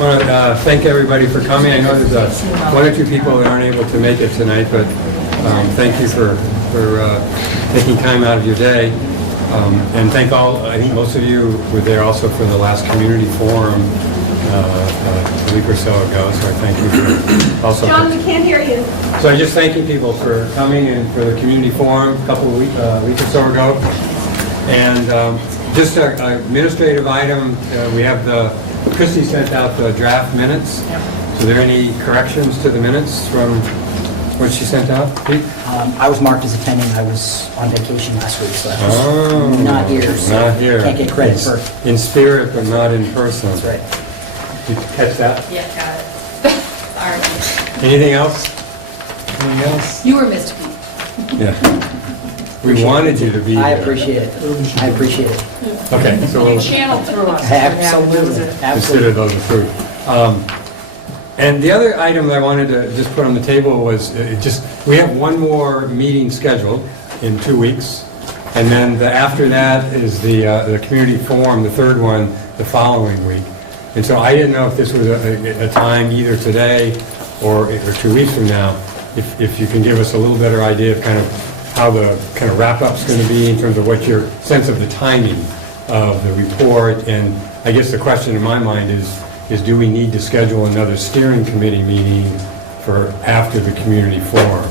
want to thank everybody for coming. I know there's one or two people that aren't able to make it tonight, but thank you for taking time out of your day. And thank all, I think most of you were there also for the last community forum a week or so ago, so I thank you for also. John, we can't hear you. So I'm just thanking people for coming and for the community forum a couple of weeks or so ago. And just an administrative item, we have Christie sent out the draft minutes. So are there any corrections to the minutes from what she sent out? Pete? I was marked as attending. I was on vacation last week, so I was not here. So not here. Can't get credit for. In spirit, but not in person. That's right. Did you catch that? Yeah, got it. Sorry. Anything else? Anything else? You were missed, Pete. Yeah. We wanted you to be I here. appreciate it. I appreciate it. Okay, so You we'll channeled through us. Absolutely. consider Absolutely. those approved. And the other item that I wanted to just put on the table was we have one more meeting scheduled in 2 weeks. And then after that is the community forum, the third one, the following week. And so I didn't know if this was a time either today or 2 weeks from now, if you can give us a little better idea of kind of how the kind of wrap-up's going to be in terms of what your sense of the timing of the report. And I guess the question in my mind is do we need to schedule another steering committee meeting for after the community forum?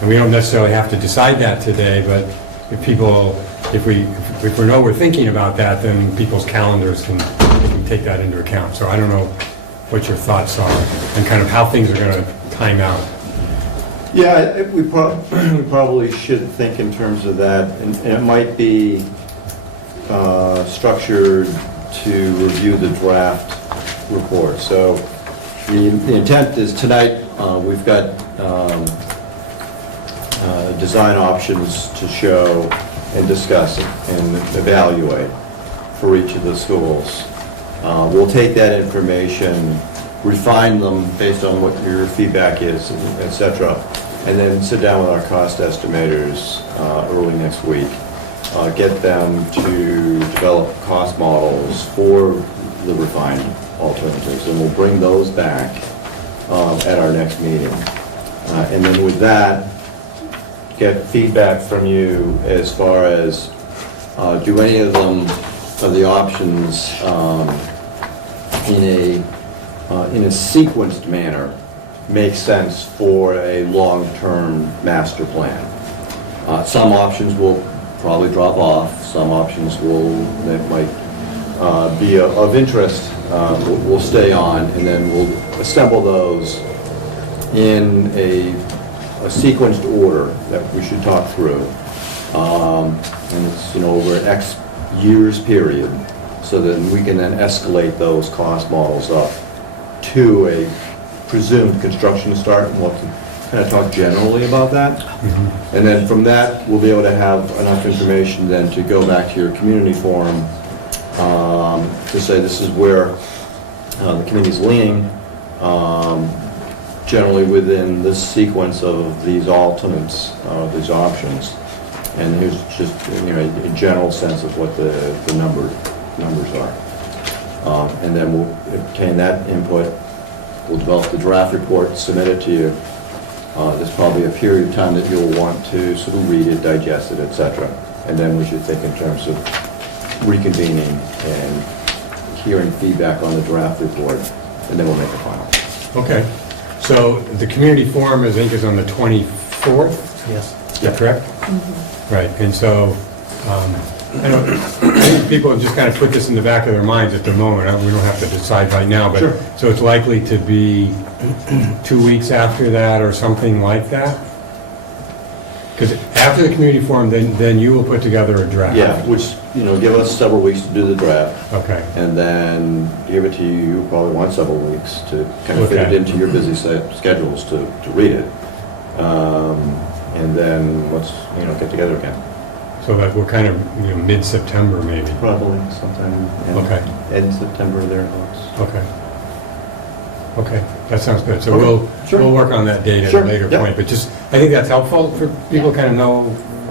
And we don't necessarily have to decide that today, but if we know we're thinking about that, then people's calendars can take that into account. So I don't know what your thoughts are and kind of how things are going to time out. Yeah, we probably should think in terms of that, and it might be structured to review the draft report. So the intent is tonight we've got design options to show and discuss and evaluate for each of the schools. We'll take that information, refine them based on what your feedback is, et cetera, and then sit down with our cost estimators early next week. Get them to develop cost models for the refined alternatives, and we'll bring those back at our next meeting. And then with that, get feedback from you as far as do any of them, of the options, in a sequenced manner make sense for a long-term master plan. Some options will probably drop off. Some options that might be of interest will stay on, and then we'll assemble those in a sequenced order that we should talk through. And it's over an X years period, so that we can then escalate those cost models up to a presumed construction start, and we'll kind of talk generally about that. Mm-hmm. And then from that, we'll be able to have enough information then to go back to your community forum to say this is where the committee's leaning, generally within this sequence of these alternates, these options. And here's just a general sense of what the numbers are. And then we'll obtain that input. We'll develop the draft report, submit it to you. There's probably a period of time that you'll want to sort of read it, digest it, etc. And then we should think in terms of reconvening and hearing feedback on the draft report, and then we'll make a final. Okay. So the community forum, I think, is on the 24th? Yes. Is that correct? Mm-hmm. Right. And so I think people just kind of put this in the back of their minds at the moment. We don't have to decide right now, but Sure. So it's likely to be 2 weeks after that or something like that? Because after the community forum, then you will put together a draft. Yeah, which, give us several weeks to do the draft, Okay. and then give it to you. You probably want several weeks to kind of fit it into your busy schedules to read it. And then let's, get together again. So that we're kind of mid-September maybe. Probably sometime in September thereabouts. Okay. Okay, that sounds good. So Okay. Sure. we'll work on that date at Sure. a later Yep. point. But just, I think that's helpful for people to kind of know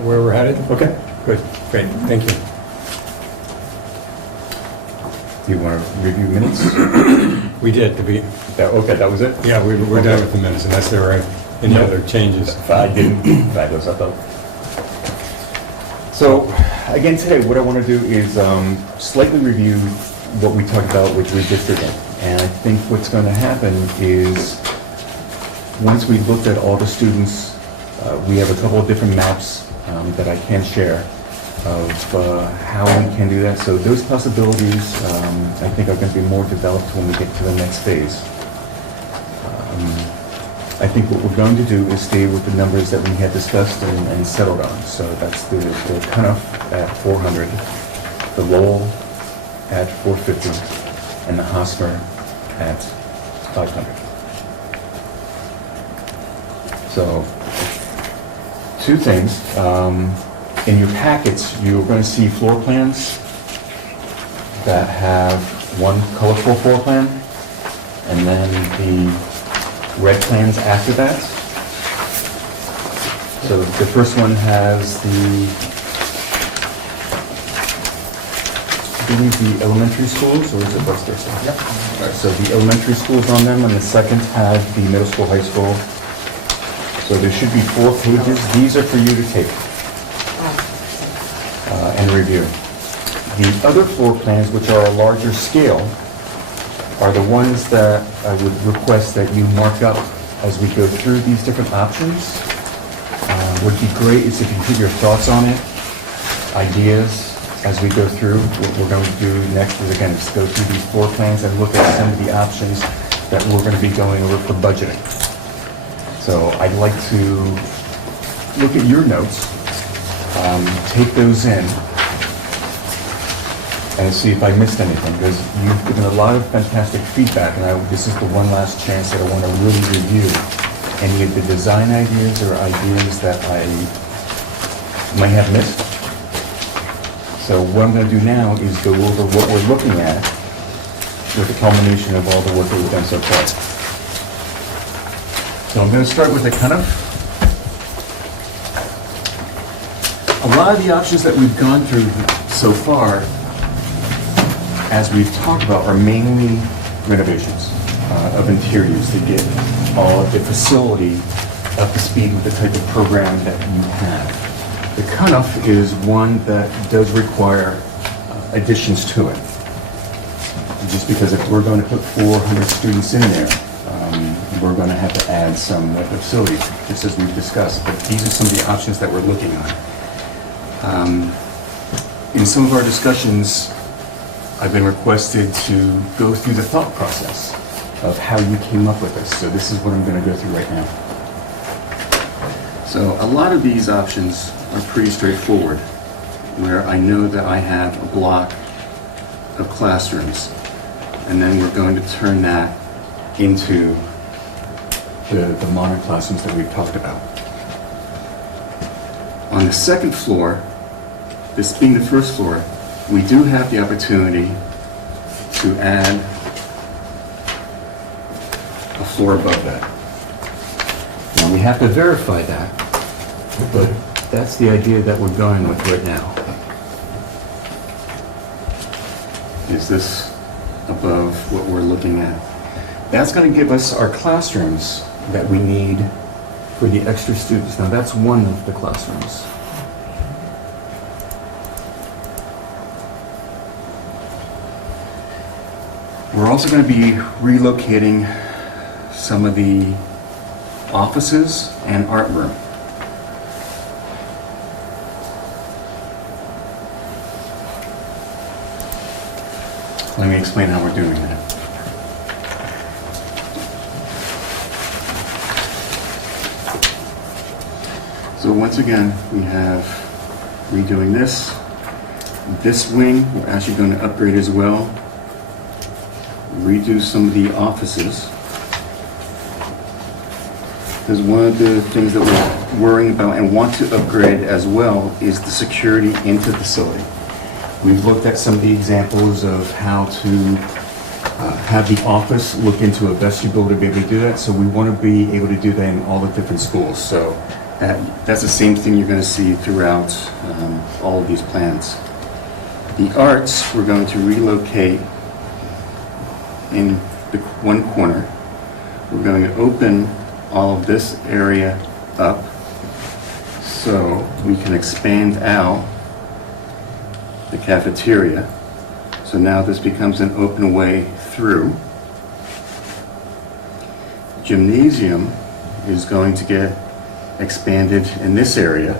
where we're headed. Okay. Good, great, thank you. Do you want to review minutes? We did, to be, Okay, that was it? yeah, we're done with the minutes, unless there were any No. other changes. I didn't flag those up though. So, again, today, what I want to do is slightly review what we talked about with redistricting. And I think what's going to happen is, once we've looked at all the students, we have a couple of different maps that I can share of how we can do that. So those possibilities, I think, are going to be more developed when we get to the next phase. I think what we're going to do is stay with the numbers that we had discussed and settled on. So that's the cutoff at 400, the Lowell at 450, and the Hosmer at 500. So, two things. In your packets, you're going to see floor plans that have one colorful floor plan, and then the red plans after that. So the first one has I believe the elementary schools, or is it vice versa? Yep. All right, so the elementary schools on them, and the second has the middle school, high school. So there should be 4 pages. These are for you to take and review. The other floor plans, which are a larger scale, are the ones that I would request that you mark up as we go through these different options. Would be great is if you put your thoughts on it, ideas, as we go through. What we're going to do next is, again, just go through these floor plans and look at some of the options that we're going to be going over for budgeting. So I'd like to look at your notes, take those in, and see if I missed anything, because you've given a lot of fantastic feedback, and this is the one last chance that I want to really review any of the design ideas or ideas that I might have missed. So what I'm going to do now is go over what we're looking at with the culmination of all the work that we've done so far. So I'm going to start with a kind of, a lot of the options that we've gone through so far, as we've talked about, are mainly renovations of interiors to get all of the facility up to speed with the type of program that you have. The cutoff is one that does require additions to it. Just because if we're going to put 400 students in there, we're going to have to add some facility, just as we've discussed. But these are some of the options that we're looking on. In some of our discussions, I've been requested to go through the thought process of how you came up with this. So this is what I'm going to go through right now. So a lot of these options are pretty straightforward, where I know that I have a block of classrooms, and then we're going to turn that into the modern classrooms that we've talked about. On the second floor, this being the first floor, we do have the opportunity to add a floor above that. Now, we have to verify that, but that's the idea that we're going with right now. Is this above what we're looking at? That's going to give us our classrooms that we need for the extra students. Now, that's one of the classrooms. We're also going to be relocating some of the offices and art room. Let me explain how we're doing that. So once again, we have redoing this. This wing, we're actually going to upgrade as well. Redo some of the offices. Because one of the things that we're worrying about and want to upgrade as well is the security into the facility. We've looked at some of the examples of how to have the office look into a vestibule to be able to do that. So we want to be able to do that in all the different schools. So that's the same thing you're going to see throughout all of these plans. The arts, we're going to relocate in the one corner. We're going to open all of this area up so we can expand out the cafeteria. So now this becomes an open way through. Gymnasium is going to get expanded in this area.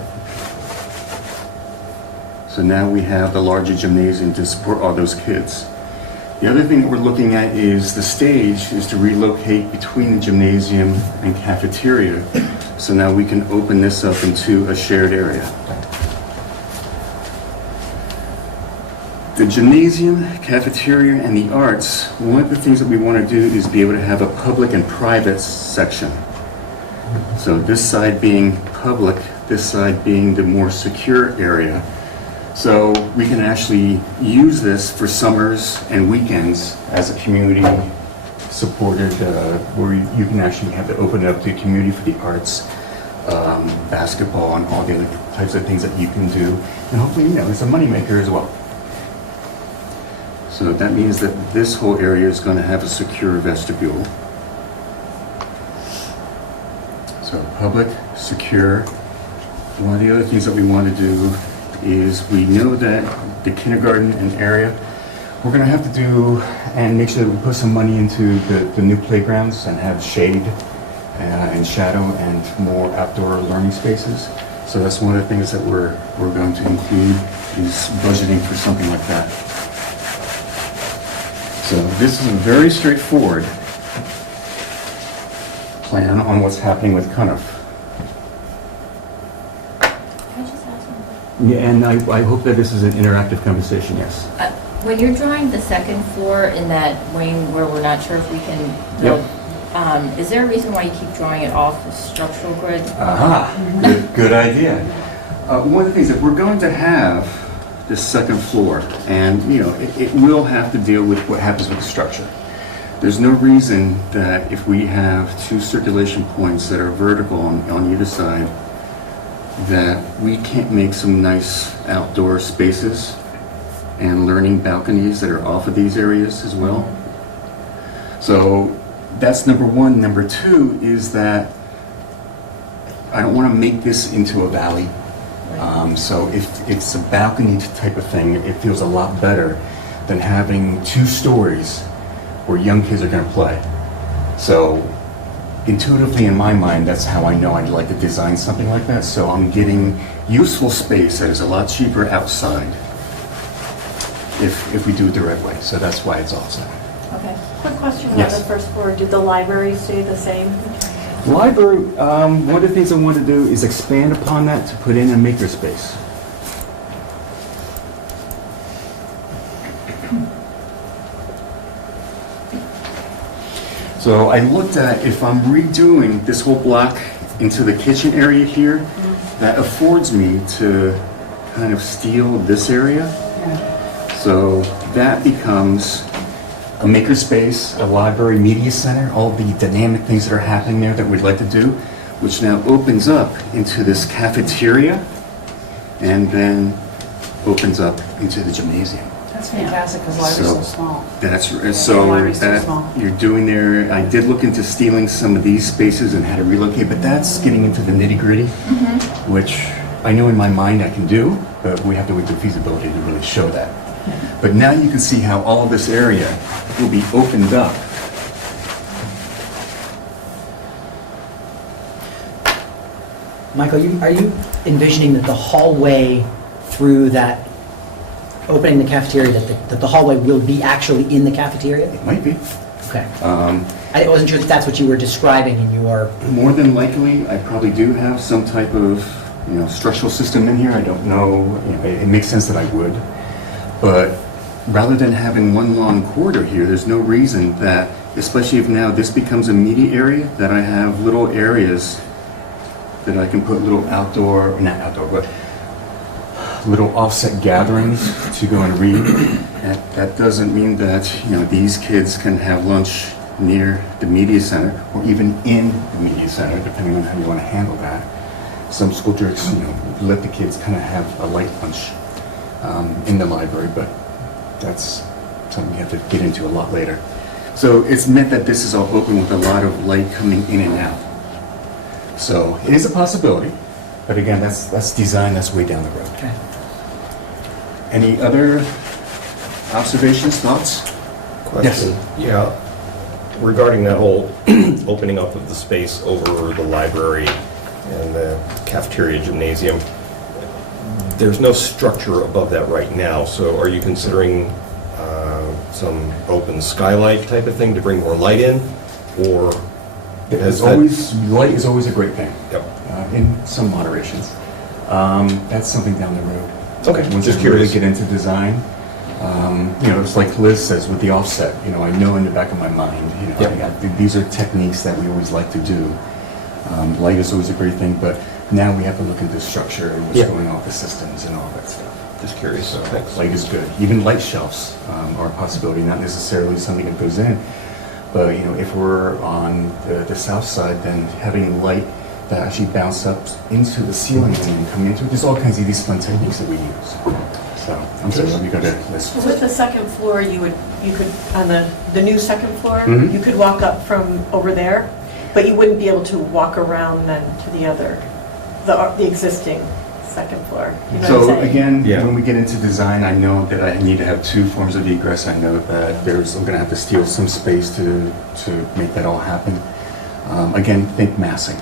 So now we have the larger gymnasium to support all those kids. The other thing that we're looking at is the stage is to relocate between the gymnasium and cafeteria. So now we can open this up into a shared area. The gymnasium, cafeteria, and the arts, one of the things that we want to do is be able to have a public and private section. So this side being public, this side being the more secure area. So we can actually use this for summers and weekends as a community supported, where you can actually have to open it up to the community for the arts, basketball, and all the other types of things that you can do. And hopefully, it's a moneymaker as well. So that means that this whole area is going to have a secure vestibule. So public, secure. One of the other things that we want to do is we know that the kindergarten and area, we're going to have to do and make sure that we put some money into the new playgrounds and have shade and shadow and more outdoor learning spaces. So that's one of the things that we're going to include is budgeting for something like that. So this is a very straightforward plan on what's happening with Cuniff. Can I just ask one? Yeah, and I hope that this is an interactive conversation, yes. When you're drawing the second floor in that wing where we're not sure if we can build, is there a reason why you keep drawing it off the structural grid? Aha, good idea. One of the things that we're going to have this second floor, and it will have to deal with what happens with the structure. There's no reason that if we have two circulation points that are vertical on either side, that we can't make some nice outdoor spaces and learning balconies that are off of these areas as well. So that's number one. Number two is that I don't want to make this into a valley. So if it's a balcony type of thing, it feels a lot better than having 2 stories where young kids are going to play. So intuitively in my mind, that's how I know I'd like to design something like that. So I'm getting useful space that is a lot cheaper outside if we do it the right way. So that's why it's outside. Okay. Quick question about Yes. the first floor. Did the library stay the same? Library, one of the things I want to do is expand upon that to put in a makerspace. So I looked at if I'm redoing this whole block into the kitchen area here, that affords me to kind of steal this area. So that becomes a makerspace, a library, media center, all the dynamic things that are happening there that we'd like to do, which now opens up into this cafeteria and then opens up into the gymnasium. That's fantastic, because library's so small. That's The so library's too that small. you're doing there. I did look into stealing some of these spaces and how to relocate, but that's getting into the nitty gritty, which I know in my mind I can do, but we have to wait for feasibility to really show that. But now you can see how all of this area will be opened up. Michael, are you envisioning that the hallway through that, opening the cafeteria, that the hallway will be actually in the cafeteria? It might be. Okay. I wasn't sure if that's what you were describing in your... More than likely, I probably do have some type of, structural system in here. I don't know. It makes sense that I would. But rather than having one long corridor here, there's no reason that, especially if now this becomes a media area, that I have little areas that I can put little not outdoor, but little offset gatherings to go and read. That doesn't mean that, these kids can have lunch near the media center or even in the media center, depending on how you want to handle that. Some school districts, let the kids kind of have a light lunch in the library, but that's something we have to get into a lot later. So it's meant that this is all open with a lot of light coming in and out. So it is a possibility, but again, that's design, that's way down the road. Okay. Any other observations, thoughts? Question. Yeah, regarding that whole opening up of the space over the library and the cafeteria gymnasium, there's no structure above that right now, so are you considering some open skylight type of thing to bring more light in, or has that... Light is always a great thing, Yep. in some moderations. That's something down the road. Okay, Once just you really curious. get into design, it's like Liz says with the offset, I know in the back of my mind, these are techniques that we always like to do. Light is always a great thing, but now we have to look into structure and what's Yeah. going on with the systems and all that stuff. Just curious. So Thanks. light is good. Even light shelves are a possibility, not necessarily something that goes in, but if we're on the south side, then having light that actually bounce up into the ceiling and then come into it. There's all kinds of these fun techniques that we use. So I'm sorry, let me go to Liz. So with the second floor, you could, on the new second floor, Mhm. you could walk up from over there, but you wouldn't be able to walk around then to the existing second floor. You know what I'm So saying? again, Yeah. when we get into design, I know that I need to have two forms of egress. I know that I'm going to have to steal some space to make that all happen. Again, think massing.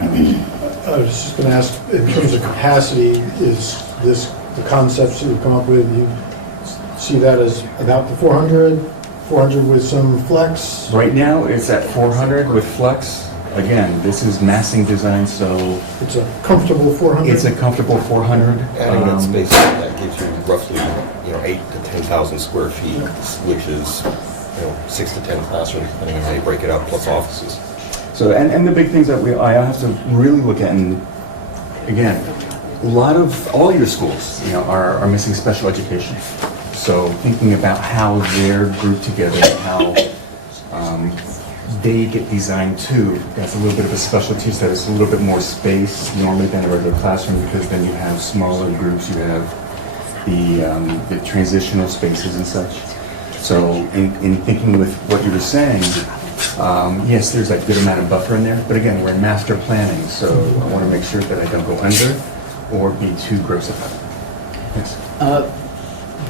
I was just going to ask, in terms of capacity, is this, the concepts that you've come up with, you see that as about the 400 with some flex? Right now, it's at 400 with flex. Again, this is massing design, so It's a comfortable 400? it's a comfortable 400. Adding that space, that gives you roughly, 8 to 10,000 square feet, which is, 6 to 10 classrooms, depending on how you break it up, plus offices. So, and the big things that I have to really look at, and again, a lot of all your schools, are missing special education. So thinking about how they're grouped together, how they get designed too, that's a little bit of a specialty, so it's a little bit more space normally than a regular classroom, because then you have smaller groups, you have the transitional spaces and such. So in thinking with what you were saying, yes, there's that good amount of buffer in there, but again, we're in master planning, so I want to make sure that I don't go under or be too gross about it. Yes.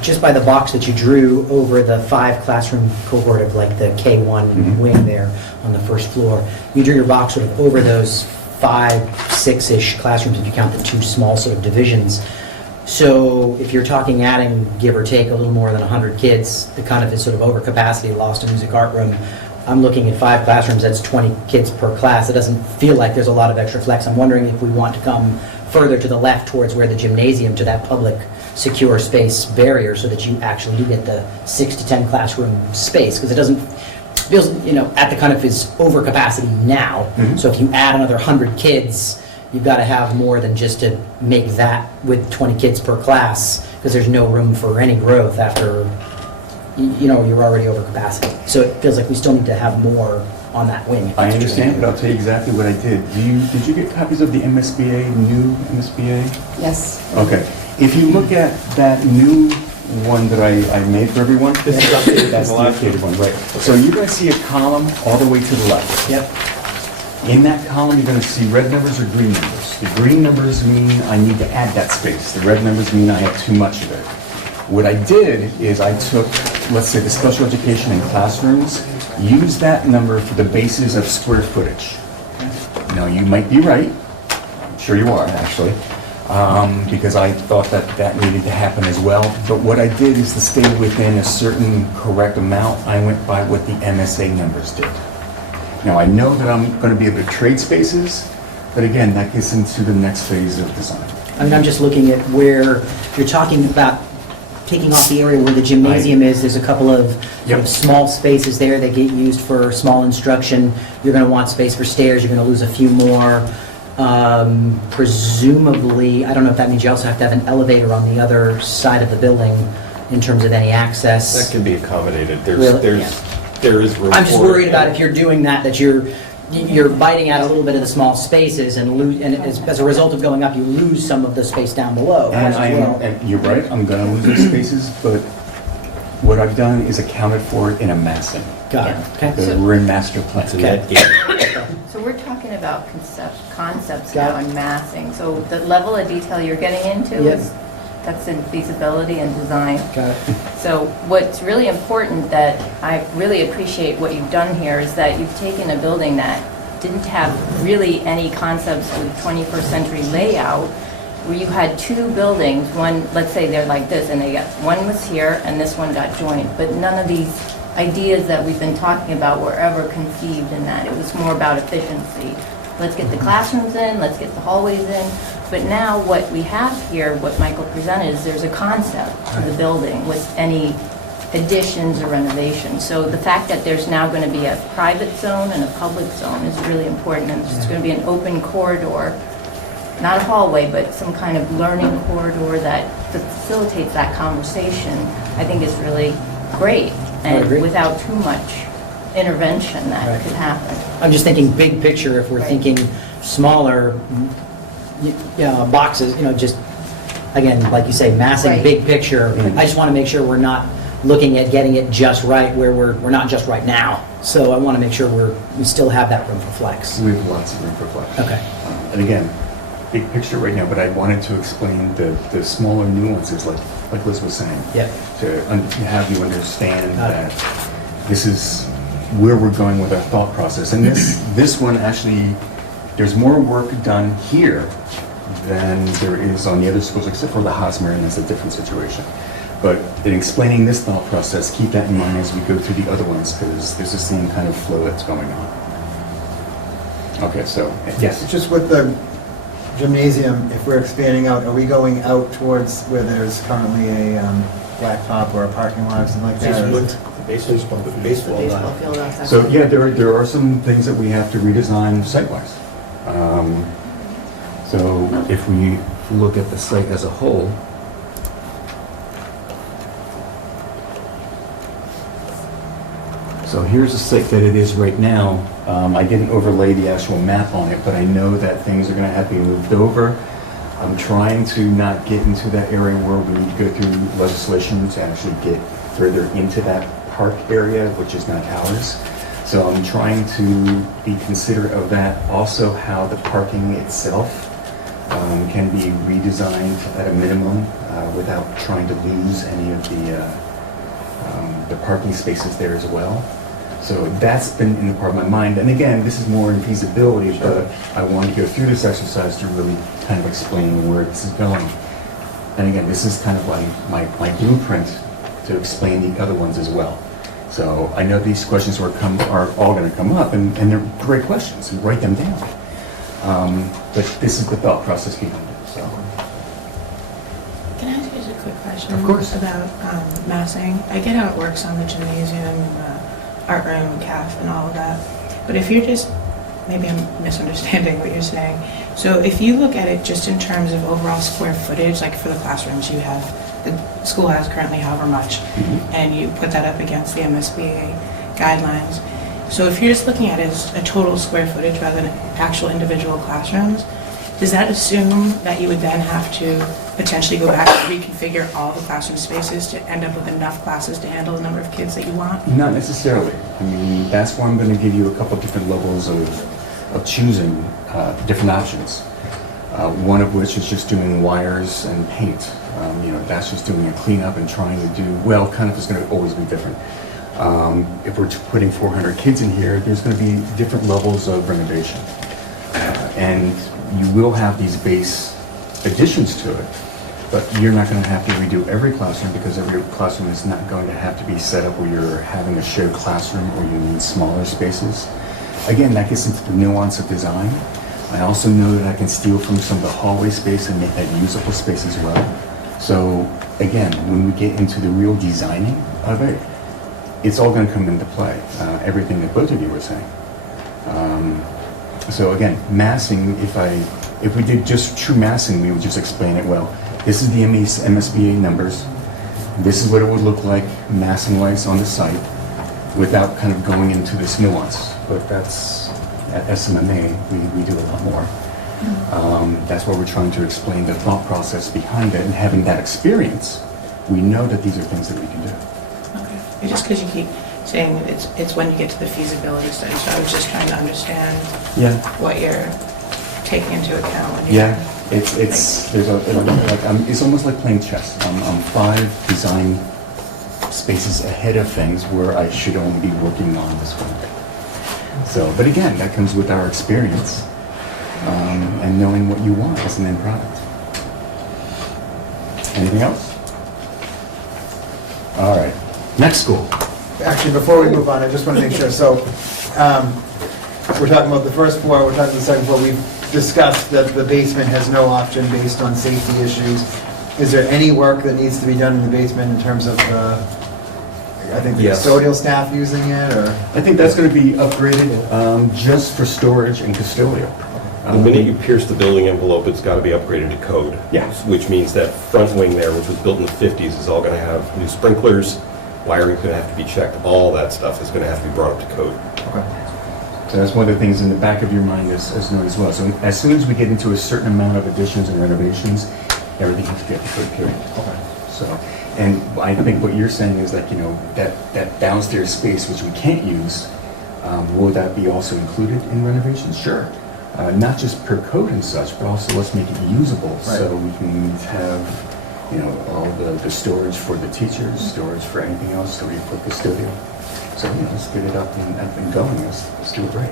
Just by the box that you drew over the 5 classroom cohort of like the K1 Mhm. wing there on the first floor, you drew your box sort of over those 5, 6-ish classrooms if you count the 2 small sort of divisions. So if you're talking adding, give or take, a little more than 100 kids, the kind of is sort of overcapacity lost to music art room, I'm looking at 5 classrooms, that's 20 kids per class. It doesn't feel like there's a lot of extra flex. I'm wondering if we want to come further to the left towards where the gymnasium, to that public secure space barrier, so that you actually do get the 6 to 10 classroom space, because it doesn't, feels, at the kind of is overcapacity now. Mhm. So if you add another 100 kids, you've got to have more than just to make that with 20 kids per class, because there's no room for any growth after, you're already over capacity. So it feels like we still need to have more on that wing. I understand, but I'll tell you exactly what I did. Did you get copies of the MSBA, new MSBA? Yes. Okay. If you look at that new one that I made for everyone, This is updated that's the from the last updated one, right? So you're going to see a column all the way to the left. Yep. In that column, you're going to see red numbers or green numbers. The green numbers mean I need to add that space. The red numbers mean I have too much of it. What I did is I took, let's say, the special education in classrooms, used that number for the basis of square footage. Now, you might be right. I'm sure you are, actually. Because I thought that needed to happen as well. But what I did is to stay within a certain correct amount, I went by what the MSA numbers did. Now, I know that I'm going to be able to trade spaces, but again, that gets into the next phase of design. I mean, I'm just looking at where you're talking about taking off the area where the gymnasium is. There's a couple of sort of small spaces there that get used for small instruction. You're going to want space for stairs. You're going to lose a few more. Presumably, I don't know if that means you also have to have an elevator on the other side of the building in terms of any access. That can be accommodated. Really? There is room for it. I'm just worried about if you're doing that you're biting out a little bit of the small spaces and as a result of going up, you lose some of the space down below. And as well. and you're right, I'm going to lose those spaces, but what I've done is accounted for it in a massing. Got it, okay. So- We're in master plan. So we're talking about concepts Got now it. and massing. So the level of detail you're getting into Yep. that's in feasibility and design. Got it. So what's really important that I really appreciate what you've done here is that you've taken a building that didn't have really any concepts with 21st century layout, where you had two buildings, one, let's say they're like this, and one was here and this one got joined, but none of these ideas that we've been talking about were ever conceived in that. It was more about efficiency. Let's get the classrooms in, let's get the hallways in. But now what we have here, what Michael presented, is there's a concept to the building with any additions or renovations. So the fact that there's now going to be a private zone and a public zone is really important. And it's going to be an open corridor, not a hallway, but some kind of learning corridor that facilitates that conversation, I think is really great. And agree. without too much intervention that Right. could happen. I'm just thinking big picture, if we're Right. thinking smaller boxes, just, again, like you say, massing, Right. big picture. I just want to make sure we're not looking at getting it just right where we're not just right now. So I want to make sure we still have that room for flex. We have lots of room for flex. Okay. And again, big picture right now, but I wanted to explain the smaller nuances, like Liz was saying. Yep. To have you understand Got it. that this is where we're going with our thought process. And this one actually, there's more work done here than there is on the other schools, except for the Hosmer, and that's a different situation. But in explaining this thought process, keep that in mind as we go through the other ones, because there's the same kind of flow that's going on. Okay, so, yes? Just with the gymnasium, if we're expanding out, are we going out towards where there's currently a blacktop or a parking lot or something like that? Or is it- Baseball. Baseball. Baseball field outside. So, yeah, there are some things that we have to redesign site-wise. So if we look at the site as a whole, so here's the site that it is right now. I didn't overlay the actual map on it, but I know that things are going to have to be moved over. I'm trying to not get into that area where we need to go through legislation to actually get further into that park area, which is not ours. So I'm trying to be considerate of that. Also, how the parking itself can be redesigned at a minimum without trying to lose any of the parking spaces there as well. So that's been in the part of my mind. And again, this is more in feasibility, but I wanted to go through this exercise to really kind of explain where this is going. And again, this is kind of like my blueprint to explain the other ones as well. So I know these questions are all going to come up, and they're great questions, and write them down. But this is the thought process behind it, so. Can I ask you just a quick question? Of course. About massing. I get how it works on the gymnasium, art room, CAF, and all of that. But if you're just, maybe I'm misunderstanding what you're saying. So if you look at it just in terms of overall square footage, like for the classrooms you have, the school has currently however much, and you put that up against the MSBA guidelines. So if you're just looking at it as a total square footage rather than actual individual classrooms, does that assume that you would then have to potentially go back and reconfigure all the classroom spaces to end up with enough classes to handle the number of kids that you want? Not necessarily. I mean, that's why I'm going to give you a couple different levels of choosing different options. One of which is just doing wires and paint. That's just doing a cleanup and trying to do, well, kind of is going to always be different. If we're putting 400 kids in here, there's going to be different levels of renovation. And you will have these base additions to it, but you're not going to have to redo every classroom, because every classroom is not going to have to be set up where you're having a shared classroom or you need smaller spaces. Again, that gets into the nuance of design. I also know that I can steal from some of the hallway space and make that usable space as well. So again, when we get into the real designing of it, it's all going to come into play, everything that both of you were saying. So again, massing, if we did just true massing, we would just explain it, well, this is the MSBA numbers, this is what it would look like massing-wise on the site, without kind of going into this nuance. But that's, at SMMA, we do a lot more. That's why we're trying to explain the thought process behind it, and having that experience, we know that these are things that we can do. Just because you keep saying it's when you get to the feasibility study, so I was just trying to understand Yeah. what you're taking into account when you're... Yeah, it's almost like playing chess. I'm 5 design spaces ahead of things where I should only be working on this one. So, but again, that comes with our experience and knowing what you want as an end product. Anything else? All right, next school. Actually, before we move on, I just want to make sure, so, we're talking about the first floor, we're talking about the second floor, we've discussed that the basement has no option based on safety issues. Is there any work that needs to be done in the basement in terms of the, I think the Yes. custodial staff using it, or? I think that's going to be upgraded just for storage and custodial. The minute you pierce the building envelope, it's got to be upgraded to code. Yeah. Which means that front wing there, which was built in the 50s, is all going to have new sprinklers, wiring's going to have to be checked, all that stuff is going to have to be brought up to code. Okay. So that's one of the things in the back of your mind as noted as well. So as soon as we get into a certain amount of additions and renovations, everything has to be up to code period. Okay. So, and I think what you're saying is that, you know, that downstairs space which we can't use, will that be also included in renovations? Sure. Not just per code and such, but also let's make it usable so we can have, you know, all the storage for the teachers, storage for anything else, storage for custodial. So, you know, let's get it up and going. Let's do it right.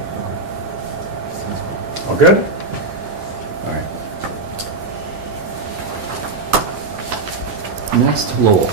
All good? All right. Next, Lowell.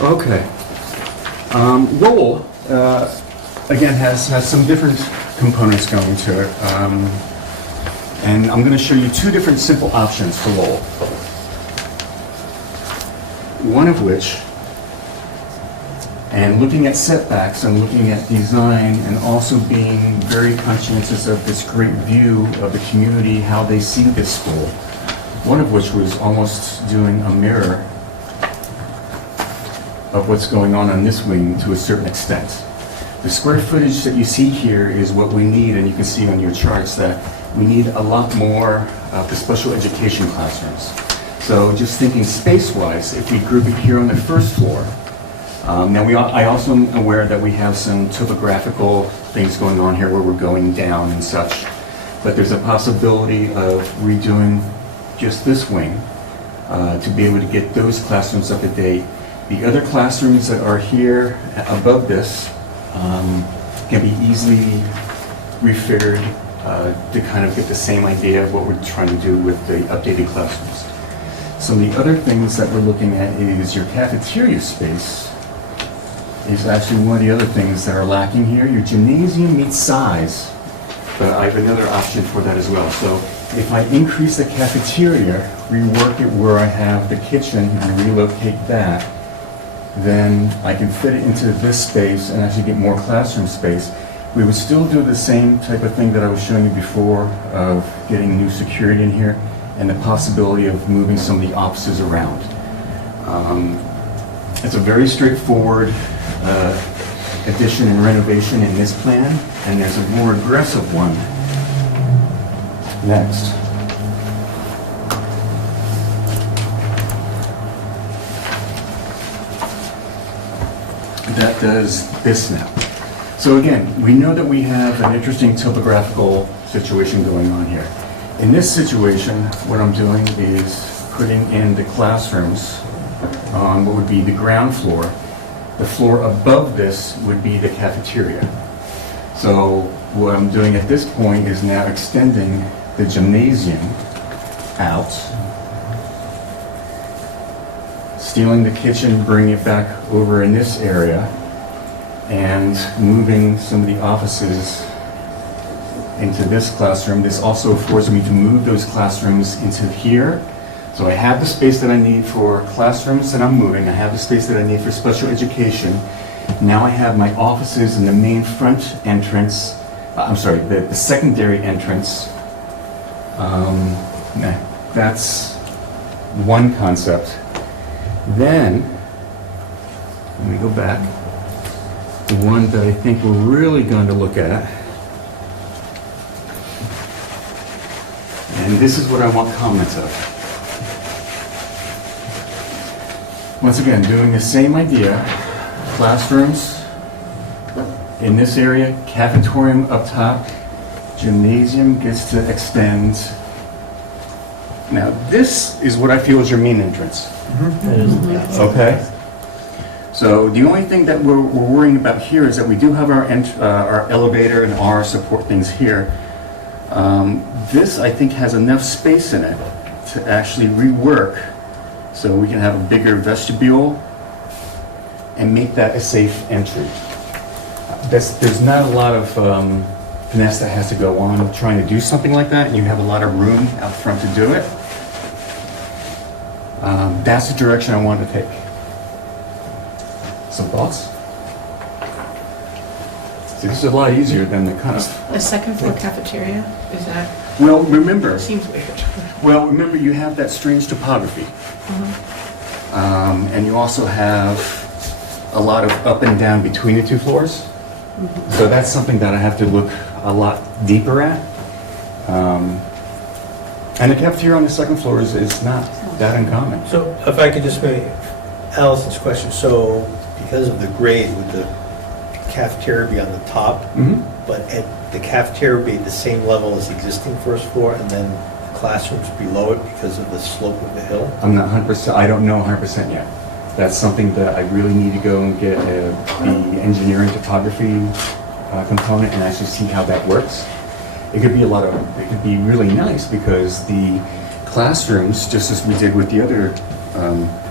Okay. Lowell, again, has some different components going to it. And I'm going to show you 2 different simple options for Lowell. One of which, and looking at setbacks and looking at design and also being very conscientious of this great view of the community, how they see this school, one of which was almost doing a mirror of what's going on this wing to a certain extent. The square footage that you see here is what we need, and you can see on your charts that we need a lot more of the special education classrooms. So just thinking space-wise, if we group it here on the first floor, now I also am aware that we have some topographical things going on here where we're going down and such, but there's a possibility of redoing just this wing to be able to get those classrooms up to date. The other classrooms that are here above this can be easily refigured to kind of get the same idea of what we're trying to do with the updated classrooms. Some of the other things that we're looking at is your cafeteria space is actually one of the other things that are lacking here. Your gymnasium meets size, but I have another option for that as well. So if I increase the cafeteria, rework it where I have the kitchen and relocate that, then I can fit it into this space and actually get more classroom space. We would still do the same type of thing that I was showing you before of getting new security in here and the possibility of moving some of the offices around. It's a very straightforward addition and renovation in this plan, and there's a more aggressive one next. That does this now. So again, we know that we have an interesting topographical situation going on here. In this situation, what I'm doing is putting in the classrooms on what would be the ground floor. The floor above this would be the cafeteria. So what I'm doing at this point is now extending the gymnasium out, stealing the kitchen, bringing it back over in this area, and moving some of the offices into this classroom. This also affords me to move those classrooms into here. So I have the space that I need for classrooms that I'm moving. I have the space that I need for special education. Now I have my offices in the main front entrance I'm sorry, the secondary entrance, that's one concept. Then, let me go back. The one that I think we're really going to look at, and this is what I want comments of. Once again, doing the same idea, classrooms in this area, cafetorium up top, gymnasium gets to extend. Now, this is what I feel is your main entrance. Okay? So the only thing that we're worrying about here is that we do have our elevator and our support things here. This, I think, has enough space in it to actually rework so we can have a bigger vestibule and make that a safe entry. There's not a lot of finesse that has to go on trying to do something like that, and you have a lot of room out front to do it. That's the direction I want to take. Some thoughts? See, this is a lot easier than the kind of... A second floor cafeteria, is that, Well, remember, seems weird. you have that strange topography. And you also have a lot of up and down between the two floors. So that's something that I have to look a lot deeper at. And the cafeteria on the second floor is not that uncommon. So if I could just make Allison's question, so because of the grade, would the cafeteria be on the top, but at the cafeteria be at the same level as the existing first floor, and then classrooms below it because of the slope of the hill? I'm not 100%, I don't know 100% yet. That's something that I really need to go and get the engineering topography component and actually see how that works. It could be it could be really nice because the classrooms, just as we did with the other,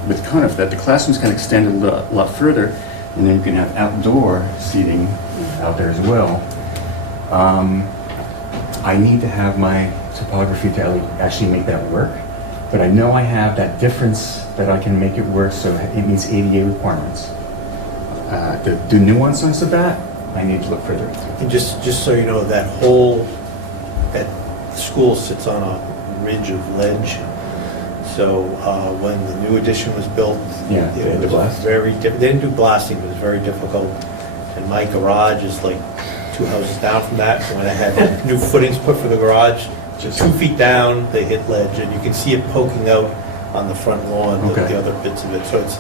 with Conif, that the classrooms can extend a lot further, and then you can have outdoor seating out there as well. I need to have my topography to actually make that work, but I know I have that difference that I can make it work so it meets ADA requirements. The nuances of that, I need to look further into. And just so you know, that school sits on a ridge of ledge. So when the new addition was built, Yeah, they had to it was blast. very difficult. They didn't do blasting, but it was very difficult. And my garage is like 2 houses down from that. When I had new footings put for the garage, just 2 feet down, they hit ledge, and you can see it poking out on the front lawn, Okay. the other bits of it. So it's,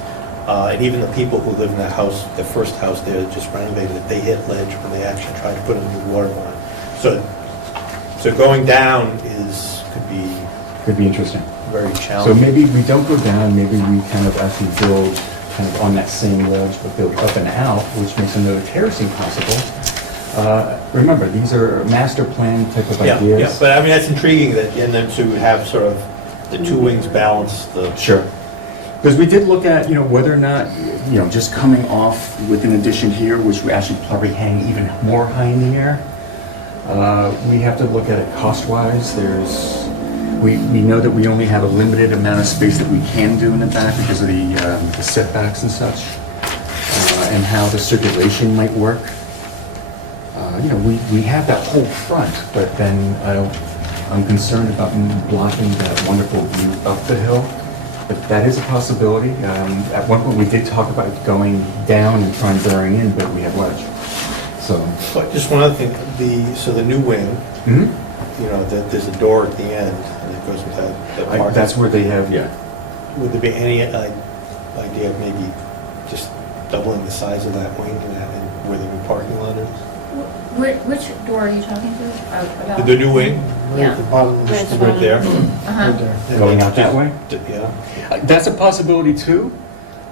and even the people who live in that house, the first house there, just renovated it, they hit ledge when they actually tried to put a new water line. So going down Could be interesting. very So challenging. maybe we don't go down, maybe we kind of actually build kind of on that same ledge, but build up and out, which makes another terracing possible. Remember, these are master plan type of Yeah, ideas. yeah, but I mean, that's intriguing that, and then to have sort of the two wings balance the, Sure. Because we did look at, whether or not, just coming off with an addition here, which we actually probably hang even more high in the air. We have to look at it cost-wise. We know that we only have a limited amount of space that we can do in the back because of the setbacks and such, and how the circulation might work. We have that whole front, but then I'm concerned about blocking that wonderful view up the hill. But that is a possibility. At one point, we did talk about going down and trying burying in, but we have ledge. So, but just one other thing, the new wing, that there's a door at the end, and it goes with that parking. that's where they have, Would there be any idea of maybe just doubling the size of that wing and where the new parking lot is? Which door are you talking to? About? The new wing, Yeah. At the bottom, Right at the right there. Uh-huh. right there. going out that way. Yeah. That's a possibility too.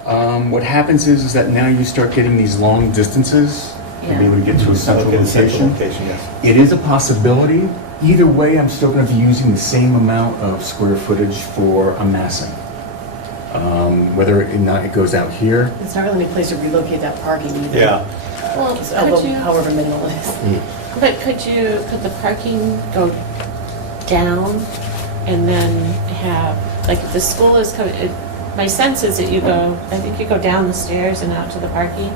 What happens is that now you start getting these long distances to be able to get to a central Okay, the central location. location, yes. It is a possibility. Either way, I'm still going to be using the same amount of square footage for amassing. Whether or not it goes out here. It's not really any place to relocate that parking either. Yeah. Well, Although, could you, however minimal it is. but could the parking go down and then have, like, if the school is coming, my sense is that I think you go down the stairs and out to the parking.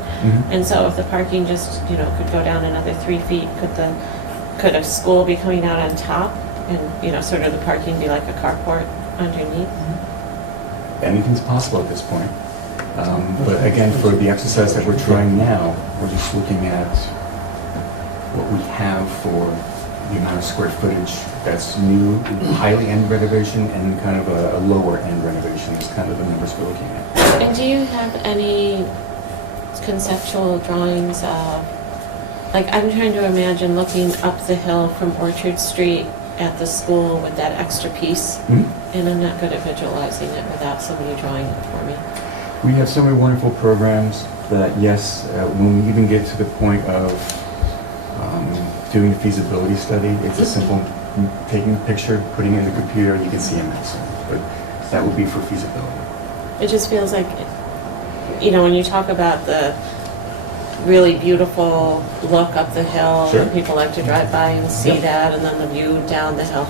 And so if the parking just, could go down another 3 feet, could the could a school be coming out on top and, you know, sort of the parking be like a carport underneath? Anything's possible at this point. But again, for the exercise that we're trying now, we're just looking at what we have for the amount of square footage that's new, highly end renovation, and kind of a lower end renovation is kind of the numbers we're looking at. And do you have any conceptual drawings of, like, I'm trying to imagine looking up the hill from Orchard Street at the school with that extra piece, and I'm not good at visualizing it without somebody drawing it for me. We have so many wonderful programs that, yes, when we even get to the point of doing a feasibility study, it's a simple taking a picture, putting it in the computer, and you can see a mess. But that would be for feasibility. It just feels like, you know, when you talk about the really beautiful look up the hill, Sure. and people like to drive by and see that, and then the view down the hill,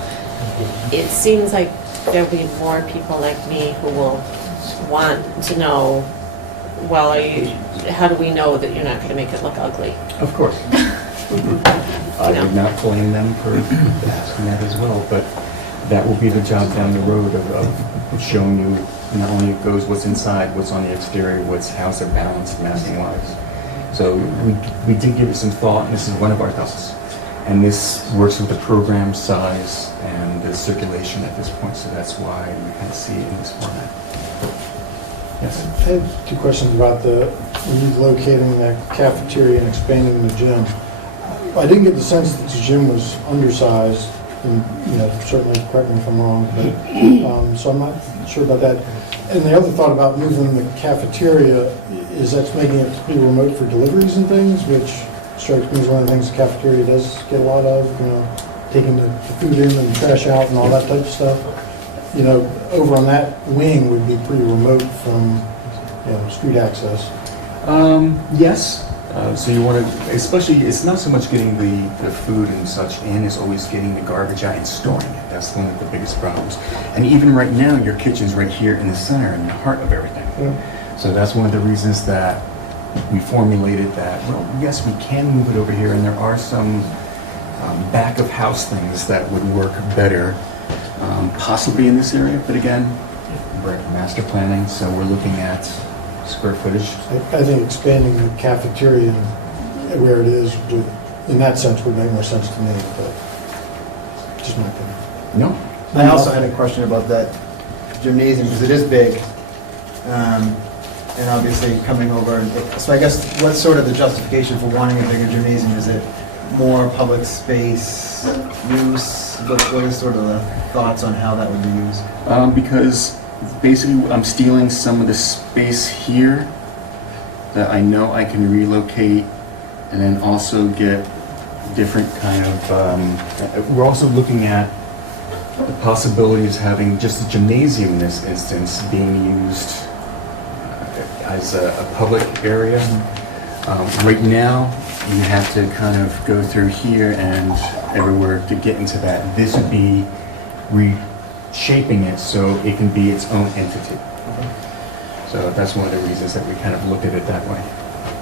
it seems like there'll be more people like me who will want to know, well, how do we know that you're not going to make it look ugly? Of course. I would not blame them for asking that as well, but that will be the job down the road of showing you not only it goes what's inside, what's on the exterior, how's it balanced massing-wise. So we did give it some thought, and this is one of our thoughts. And this works with the program size and the circulation at this point, so that's why we kind of see it in this format. Yes? I have two questions about relocating the cafeteria and expanding the gym. I didn't get the sense that the gym was undersized, and, you know, certainly correct me if I'm wrong, but, so I'm not sure about that. And the other thought about moving the cafeteria is that's making it pretty remote for deliveries and things, which strikes me as one of the things the cafeteria does get a lot of, you know, taking the food in and trash out and all that type of stuff. You know, over on that wing would be pretty remote from, you know, street access. Yes. So you want to, especially, it's not so much getting the food and such in, it's always getting the garbage out and storing it. That's one of the biggest problems. And even right now, your kitchen's right here in the center, in the heart of everything. Yeah. So that's one of the reasons that we formulated that, well, yes, we can move it over here, and there are some back of house things that would work better, possibly in this area, but again, we're master planning, so we're looking at square footage. I think expanding the cafeteria where it is, in that sense, would make more sense to me, but just my opinion. No? I also had a question about that gymnasium, because it is big, and obviously coming over, so I guess what's sort of the justification for wanting a bigger gymnasium? Is it more public space use? What is sort of the thoughts on how that would be used? Because basically I'm stealing some of the space here that I know I can relocate, and then also get different kind of, we're also looking at the possibilities of having just a gymnasium in this instance being used as a public area. Right now, you have to kind of go through here and everywhere to get into that. This would be reshaping it so it can be its own entity. So that's one of the reasons that we kind of looked at it that way.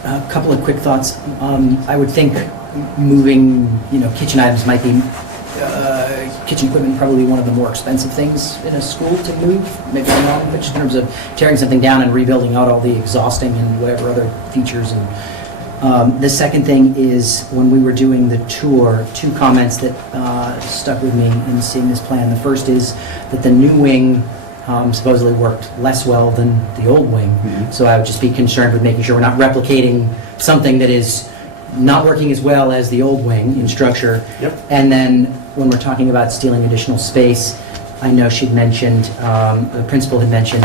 A couple of quick thoughts. I would think moving, you know, kitchen items might be, kitchen equipment probably one of the more expensive things in a school to move. Maybe I'm wrong, but just in terms of tearing something down and rebuilding out all the exhausting and whatever other features. And the second thing is, when we were doing the tour, two comments that stuck with me in seeing this plan. The first is that the new wing supposedly worked less well than the old wing. Mm-hmm. So I would just be concerned with making sure we're not replicating something that is not working as well as the old wing in structure. Yep. And then when we're talking about stealing additional space, I know she'd mentioned, the principal had mentioned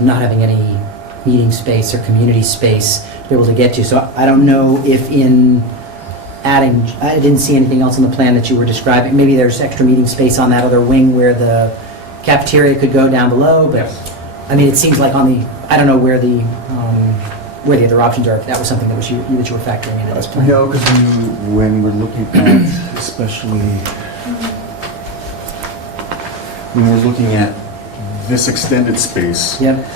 not having any meeting space or community space to be able to get to. So I don't know if in adding, I didn't see anything else on the plan that you were describing. Maybe there's extra meeting space on that other wing where the cafeteria could go down below, but Yes. I mean, it seems like on the, I don't know where the other options are, if that was something that was that you were factoring in at this point. No, because when we're looking at, especially when we're looking at this extended space, Yep.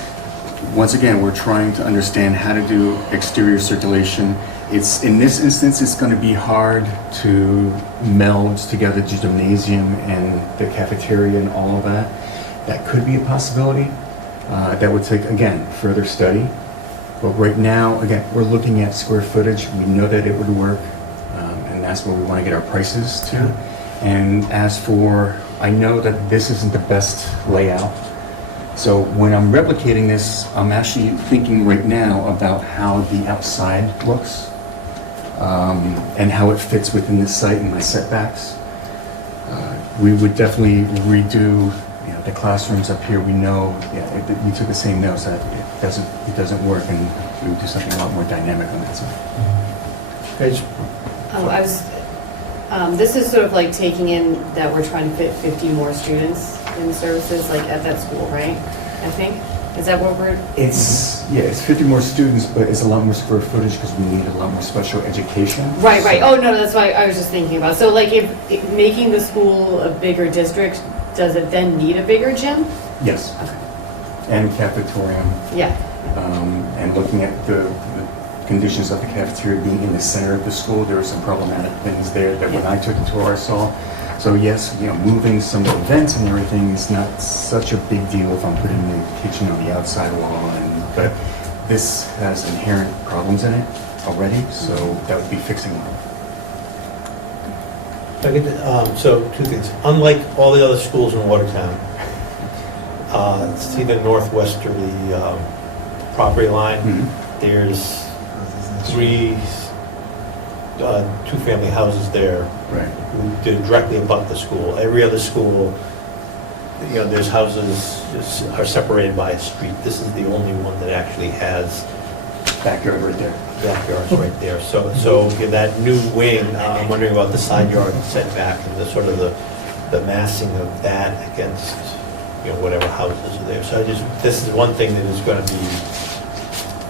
once again, we're trying to understand how to do exterior circulation It's, in this instance, it's going to be hard to meld together the gymnasium and the cafeteria and all of that. That could be a possibility. That would take, again, further study. But right now, again, we're looking at square footage. We know that it would work, and that's where we want to get our prices to. And as for, I know that this isn't the best layout. So when I'm replicating this, I'm actually thinking right now about how the outside looks, and how it fits within the site and my setbacks. We would definitely redo, the classrooms up here. We know, we took the same notes that it doesn't work, and we would do something a lot more dynamic on that side. This is sort of like taking in that we're trying to fit 50 more students in services, like at that school, right? I think. Is that what we're? It's 50 more students, but it's a lot more square footage because we need a lot more special education. Right. Oh, no, that's why I was just thinking about. So like if making the school a bigger district, does it then need a bigger gym? Yes. Okay. And cafetorium. Yeah. And looking at the conditions of the cafeteria being in the center of the school, there were some problematic things there that when I took the tour I saw. So yes, moving some of the vents and everything is not such a big deal if I'm putting the kitchen on the outside wall, but this has inherent problems in it already, so that would be fixing one. So two things. Unlike all the other schools in Watertown, see the northwesterly property line? Mm-hmm. There's 3 two-family houses there. Right. They're directly above the school. Every other school, there's houses are separated by a street. This is the only one that actually has Backyard right there. backyards right there. So that new wing, I'm wondering about the side yard setback and the sort of the massing of that against, whatever houses are there. So this is one thing that is going to be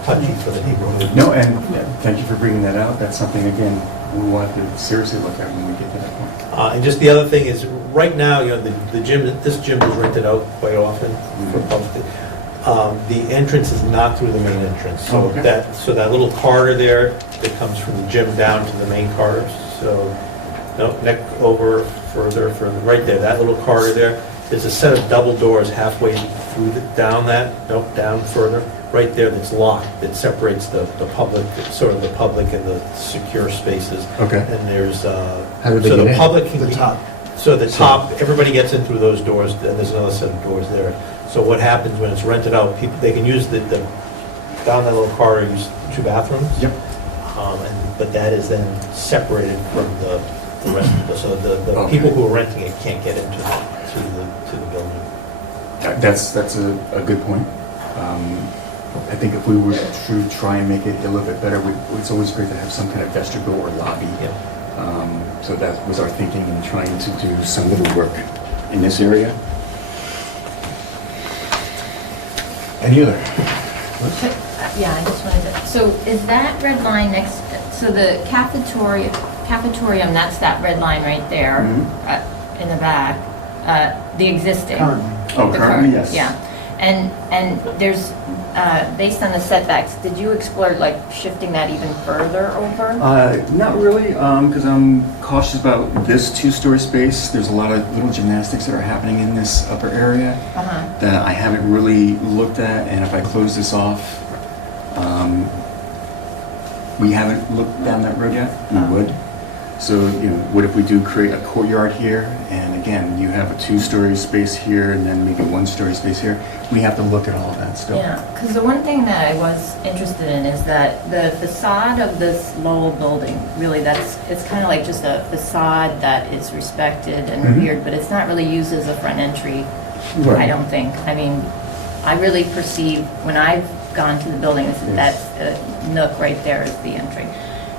touchy for the neighborhood. No, and thank you for bringing that out. That's something, again, we want to seriously look at when we get to that point. And just the other thing is, right now, the gym, this gym is rented out quite often for public. The entrance is not through the main entrance, so Okay. that little corridor there that comes from the gym down to the main corridor. So, neck over further, right there, that little corridor there. There's a set of double doors halfway through down further. Right there, that's locked, that separates the public, sort of the public and the secure spaces. Okay. And there's, How do they so get the in? public can be, so the top, everybody gets in through those doors, and there's another set of doors there. So what happens when it's rented out, they can use the down that little corridor, use 2 bathrooms. Yep. But that is then separated from the rest of the, so the Okay. people who are renting it can't get into to the building. That's a good point. I think if we were to try and make it a little bit better, it's always great to have some kind of vestibule or lobby. Yeah. So that was our thinking in trying to do some little work in this area. Any other? Yeah, I just wanted to, so is that red line next, so the cafetorium, that's that red line right there in the back, the existing? Currently. Oh, The currently, current, yes. Yeah. And there's, based on the setbacks, did you explore like shifting that even further over? Not really, because I'm cautious about this 2-story space. There's a lot of little gymnastics that are happening in this upper area Uh-huh. that I haven't really looked at, and if I close this off, we haven't looked down that road yet. We would. So, what if we do create a courtyard here, and again, you have a 2-story space here, and then maybe 1-story space here? We have to look at all of that stuff. Yeah, because the one thing that I was interested in is that the facade of this Lowell building, really, it's kind of like just a facade that is respected and Mhm. revered, but it's not really used as a front entry, Right. I don't think. I mean, I really perceive, when I've gone to the building, that's a nook right there is the entry.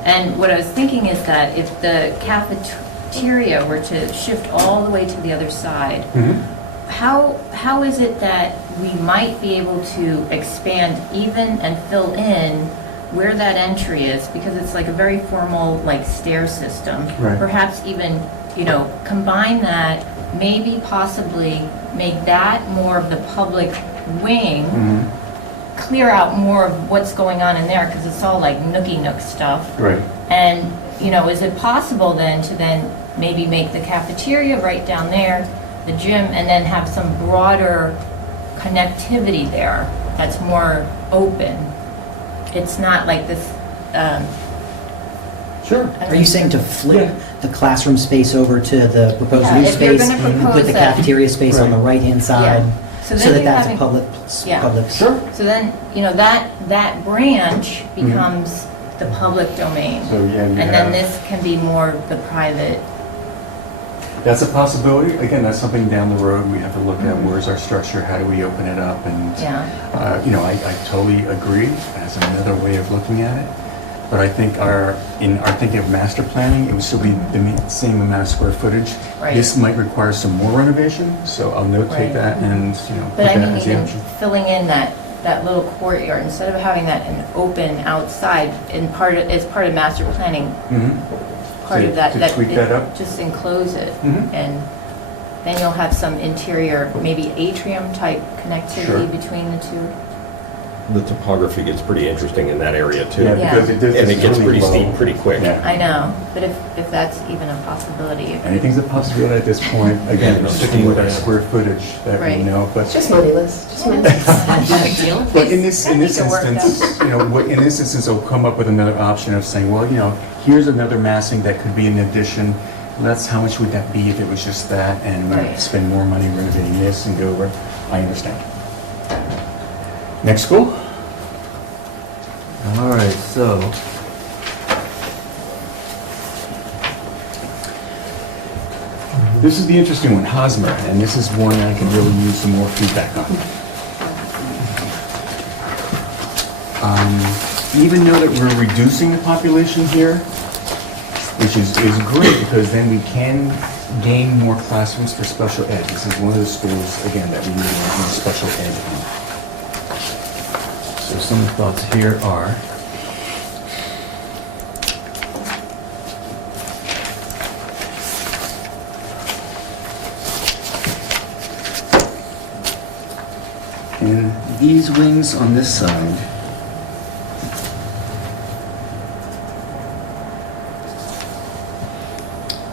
And what I was thinking is that if the cafeteria were to shift all the way to the other side, Mhm. how is it that we might be able to expand even and fill in where that entry is? Because it's like a very formal like stair system. Right. Perhaps even, combine that, maybe possibly make that more of the public wing. Mhm. clear out more of what's going on in there, because it's all like nookie nook stuff. Right. And, you know, is it possible then to then maybe make the cafeteria right down there, the gym, and then have some broader connectivity there that's more open? It's not like this, Sure. Are you saying to flip the classroom space over to the proposed Yeah, new if you're space? gonna And propose put the that- cafeteria space on the right-hand side? So So then that you're that's a having- public, Yeah. public. Sure. so then, you know, that branch becomes the public domain. So, yeah, you And then have- this can be more the private. That's a possibility. Again, that's something down the road we have to look at. Where's our structure? How do we open it up? And, Yeah. you know, I totally agree as another way of looking at it. But I think in our thinking of master planning, it would still be the same amount of square footage. Right. This might require some more renovation, so I'll notate Right. that and, you know, put But I that mean, as the even option. filling in that little courtyard, instead of having that an open outside, as part of master planning, Mhm. part To- of that. to tweak that up? Just enclose it. Mhm. And then you'll have some interior, maybe atrium type connectivity Sure. between the two. The topography gets pretty interesting in that area too. Yeah, Yeah. because it does. And it it's gets really pretty low. steep pretty quick. Yeah. I know, but if that's even a possibility. Anything's a possibility at this point. Again, we're sticking with our square footage that we Right. know, but. Just money, Liz, just money. No big deal. But in this That needs to work instance, you know, in this instance, they'll come up with another option of saying, well, you know, here's another massing that could be an addition. That's how much would that be if it was just that, and we Right. would spend more money renovating this and go over. I understand. Next school? All right, so, This is the interesting one, Hosmer, and this is one I could really use some more feedback on. Even though that we're reducing the population here, which is great, because then we can gain more classrooms for special ed. This is one of the schools, again, that we need more special ed in. So some of the thoughts here are, and these wings on this side,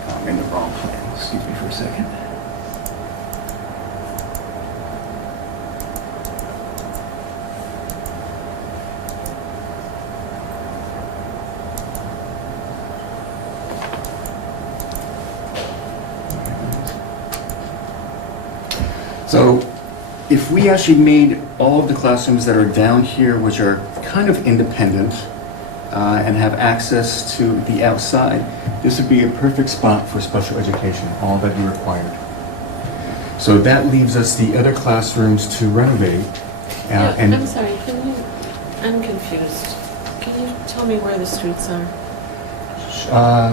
I'm in the wrong plan, excuse me for a second. So if we actually made all of the classrooms that are down here, which are kind of independent, and have access to the outside, this would be a perfect spot for special education, all that you required. So that leaves us the other classrooms to renovate. Yeah, And I'm sorry, I'm confused. Can you tell me where the streets are?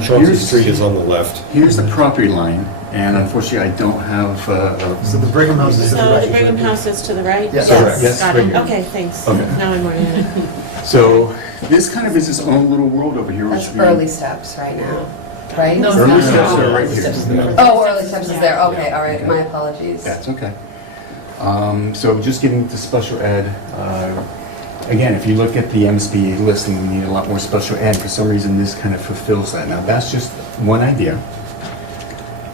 Chauncey Street is on the left. Here's the property line, and unfortunately, I don't have So the Brigham House is to the So right. the Brigham House is to the right? Yes. Correct. Yes, Got right it, here. okay, thanks. Okay. Now I'm ordering it. So this kind of is its own little world over here. That's which we- early steps right now, right? Early steps are right here. Oh, early steps is there, okay, all right, my apologies. That's okay. So just getting to special ed, again, if you look at the MSB list, and we need a lot more special ed, for some reason this kind of fulfills that. Now, that's just one idea.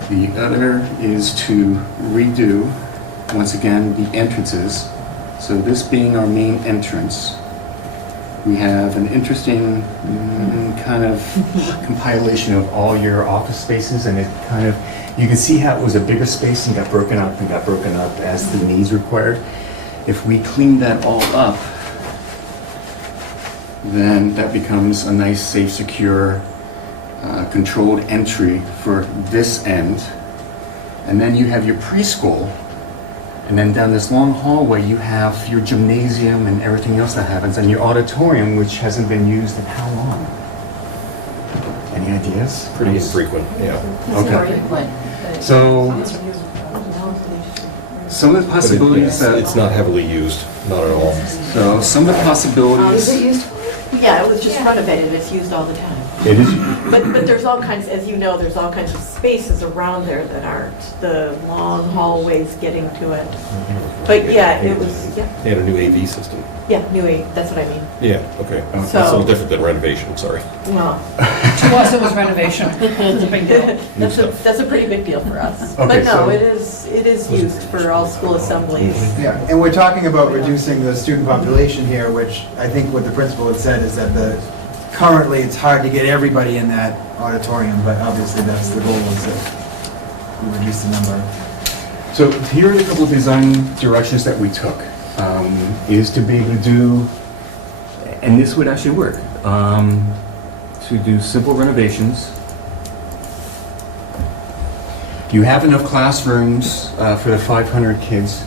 The other is to redo, once again, the entrances. So this being our main entrance, we have an interesting kind of compilation of all your office spaces, and it kind of, you can see how it was a bigger space and got broken up as the needs required. If we clean that all up, then that becomes a nice, safe, secure, controlled entry for this end. And then you have your preschool, and then down this long hallway, you have your gymnasium and everything else that happens, and your auditorium, which hasn't been used in how long? Any ideas? Pretty infrequent, yeah. Okay. So, some of the But possibilities it's not heavily used, not at all. so some of the Is possibilities, it used for? Yeah, it was just renovated, it's used all the time. It is, But there's all kinds, as you know, there's all kinds of spaces around there that aren't the long hallways getting to it. But yeah, it was, yeah, They had a new AV system. that's what I mean. Yeah, okay. That's a So- little different than renovation, sorry. Well, To us, it was renovation. It's a big deal. that's a pretty big deal for us. Okay, But no, so- it is used for all school assemblies. Yeah, and we're talking about reducing the student population here, which I think what the principal had said is that currently it's hard to get everybody in that auditorium, but obviously that's the goal, is that we reduce the number. so here are a couple of design directions that we took, is to be able to do, and this would actually work, to do simple renovations. You have enough classrooms for the 500 kids.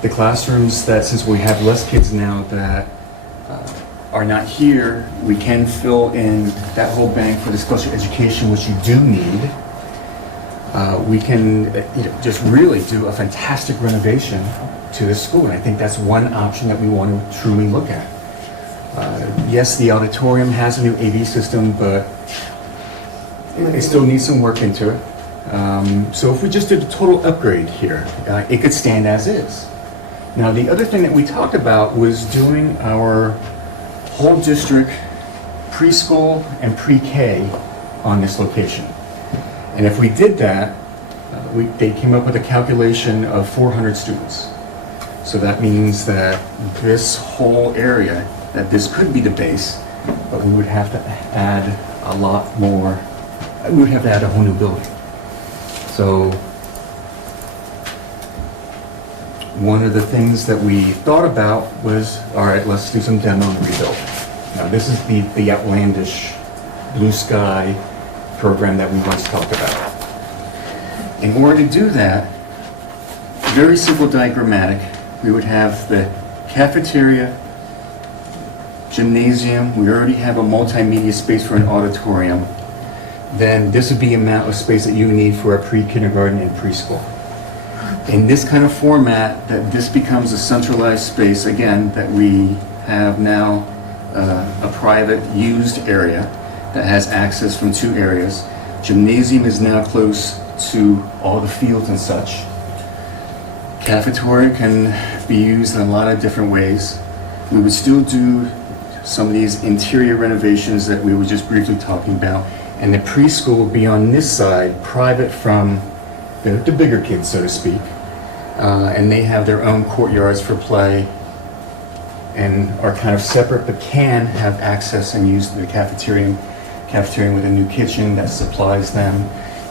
The classrooms that, since we have less kids now that are not here, we can fill in that whole bank for the special education, which you do need. We can just really do a fantastic renovation to the school, and I think that's one option that we want to truly look at. Yes, the auditorium has a new AV system, but it still needs some work into it. So if we just did a total upgrade here, it could stand as is. Now, the other thing that we talked about was doing our whole district preschool and pre-K on this location. And if we did that, they came up with a calculation of 400 students. So that means that this whole area, that this could be the base, but we would have to add a lot more, we would have to add a whole new building. So one of the things that we thought about was, all right, let's do some demo and rebuild. Now, this is the outlandish blue sky program that we once talked about. In order to do that, very simple diagrammatic, we would have the cafeteria, gymnasium, we already have a multimedia space for an auditorium. Then this would be the amount of space that you need for a pre-kindergarten and preschool. In this kind of format, that this becomes a centralized space, again, that we have now a private used area that has access from two areas. Gymnasium is now close to all the fields and such. Cafeteria can be used in a lot of different ways. We would still do some of these interior renovations that we were just briefly talking about. And the preschool will be on this side, private from the bigger kids, so to speak. And they have their own courtyards for play and are kind of separate, but can have access and use the cafeteria with a new kitchen that supplies them,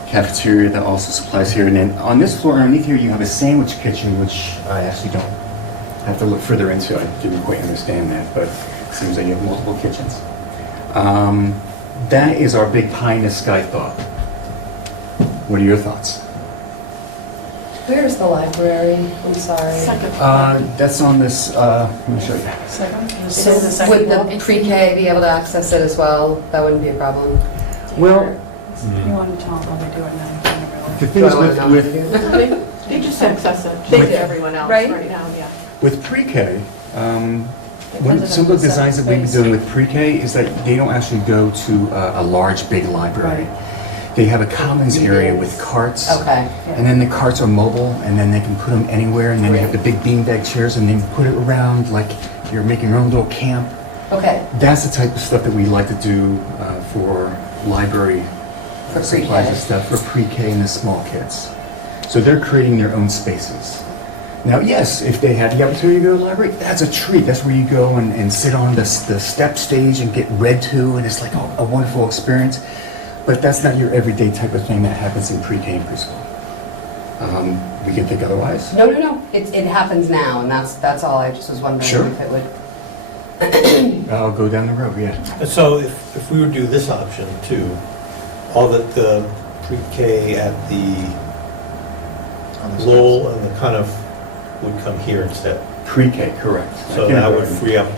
cafeteria that also supplies here. And then on this floor underneath here, you have a sandwich kitchen, which I actually don't have to look further into. I didn't quite understand that, but it seems like you have multiple kitchens. That is our big pie in the sky thought. What are your thoughts? Where's the library? I'm sorry. That's on this, let me show you. So would the pre-K be able to access it as well? That wouldn't be a problem? Well, You want to tell them how they do it now? the thing is with They just access it, they do everyone else Right. right now, yeah. with pre-K, some of the designs that we've been doing with pre-K is that they don't actually go to a large, big library. They have a commons area with carts. Okay. And then the carts are mobile, and then they can put them anywhere, and then they have the big beanbag chairs, and they put it around like you're making your own little camp. Okay. That's the type of stuff that we like to do for library For supplies and pre-K. stuff for pre-K and the small kids. So they're creating their own spaces. Now, yes, if they had the opportunity to go to the library, that's a treat. That's where you go and sit on the step stage and get read to, and it's like a wonderful experience. But that's not your everyday type of thing that happens in pre-K and preschool. We can think otherwise. No. It happens now, and that's all. I just was wondering Sure. if it would. I'll go down the road, yeah. So if we were to do this option too, all the pre-K at the Lowell and the kind of would come here instead. Pre-K, correct. So that would free up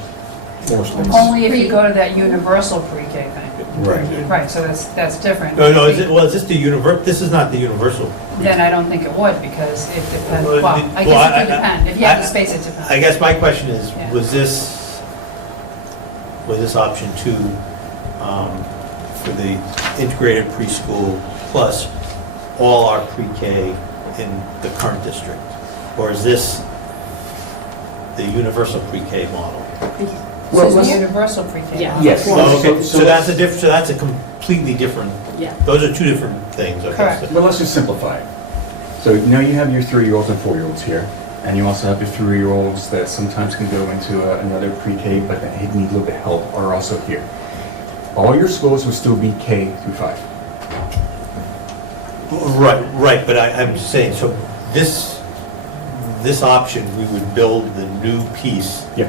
more space. Only if you go to that universal pre-K thing. Right. Right, so that's different. No, is this the this is not the universal. Then I don't think it would, because it depends, Well, well, I well, guess it could depend. If you have the space, it depends. I guess my question is, Yeah. was this was this option 2 for the integrated preschool plus all our pre-K in the current district? Or is this the universal pre-K model? So it's a universal pre-K. Yeah. Yes. Oh, okay. So So that's a completely different, Yeah. those are two different things. Okay. Correct. Well, let's just simplify it. So now you have your 3-year-olds and 4-year-olds here, and you also have your 3-year-olds that sometimes can go into another pre-K, but that need a little bit of help, are also here. All your schools will still be K through 5. Right, but I'm just saying, so this option, we would build the new piece Yeah.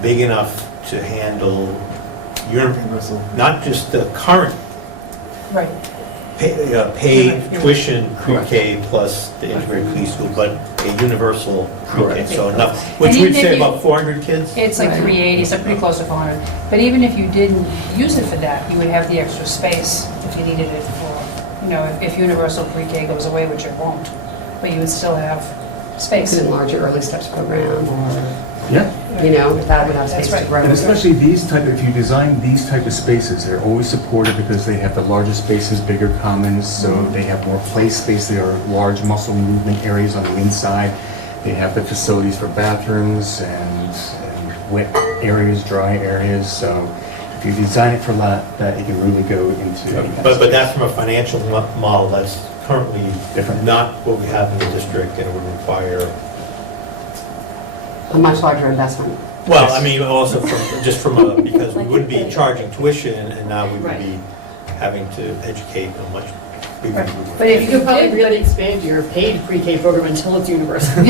big enough to handle Universal. not just the current Right. paid Yeah. tuition Correct. pre-K plus the integrated preschool, but a universal pre-K, Correct. so enough, which And we'd even say if you- about 400 kids? It's like 380, so pretty close to 400. But even if you didn't use it for that, you would have the extra space if you needed it for, you know, if universal pre-K goes away, which it won't, but you would still have space. Could enlarge your early steps program, or, Yeah. you know, if that would have That's space to right. grow. And especially these type, if you design these type of spaces, they're always supported because they have the larger spaces, bigger commons, so they have more play space. There are large muscle movement areas on the inside. They have the facilities for bathrooms and wet areas, dry areas. So if you design it for that, it can really go into any kind of But space. that's from a financial model, that's currently Different. not what we have in the district, and it would require, A much larger investment. well, I mean, also from a, because we would be charging tuition, and now we would Right. be having to educate a much bigger group of But if You kids. could probably really expand your paid pre-K program until it's universal. But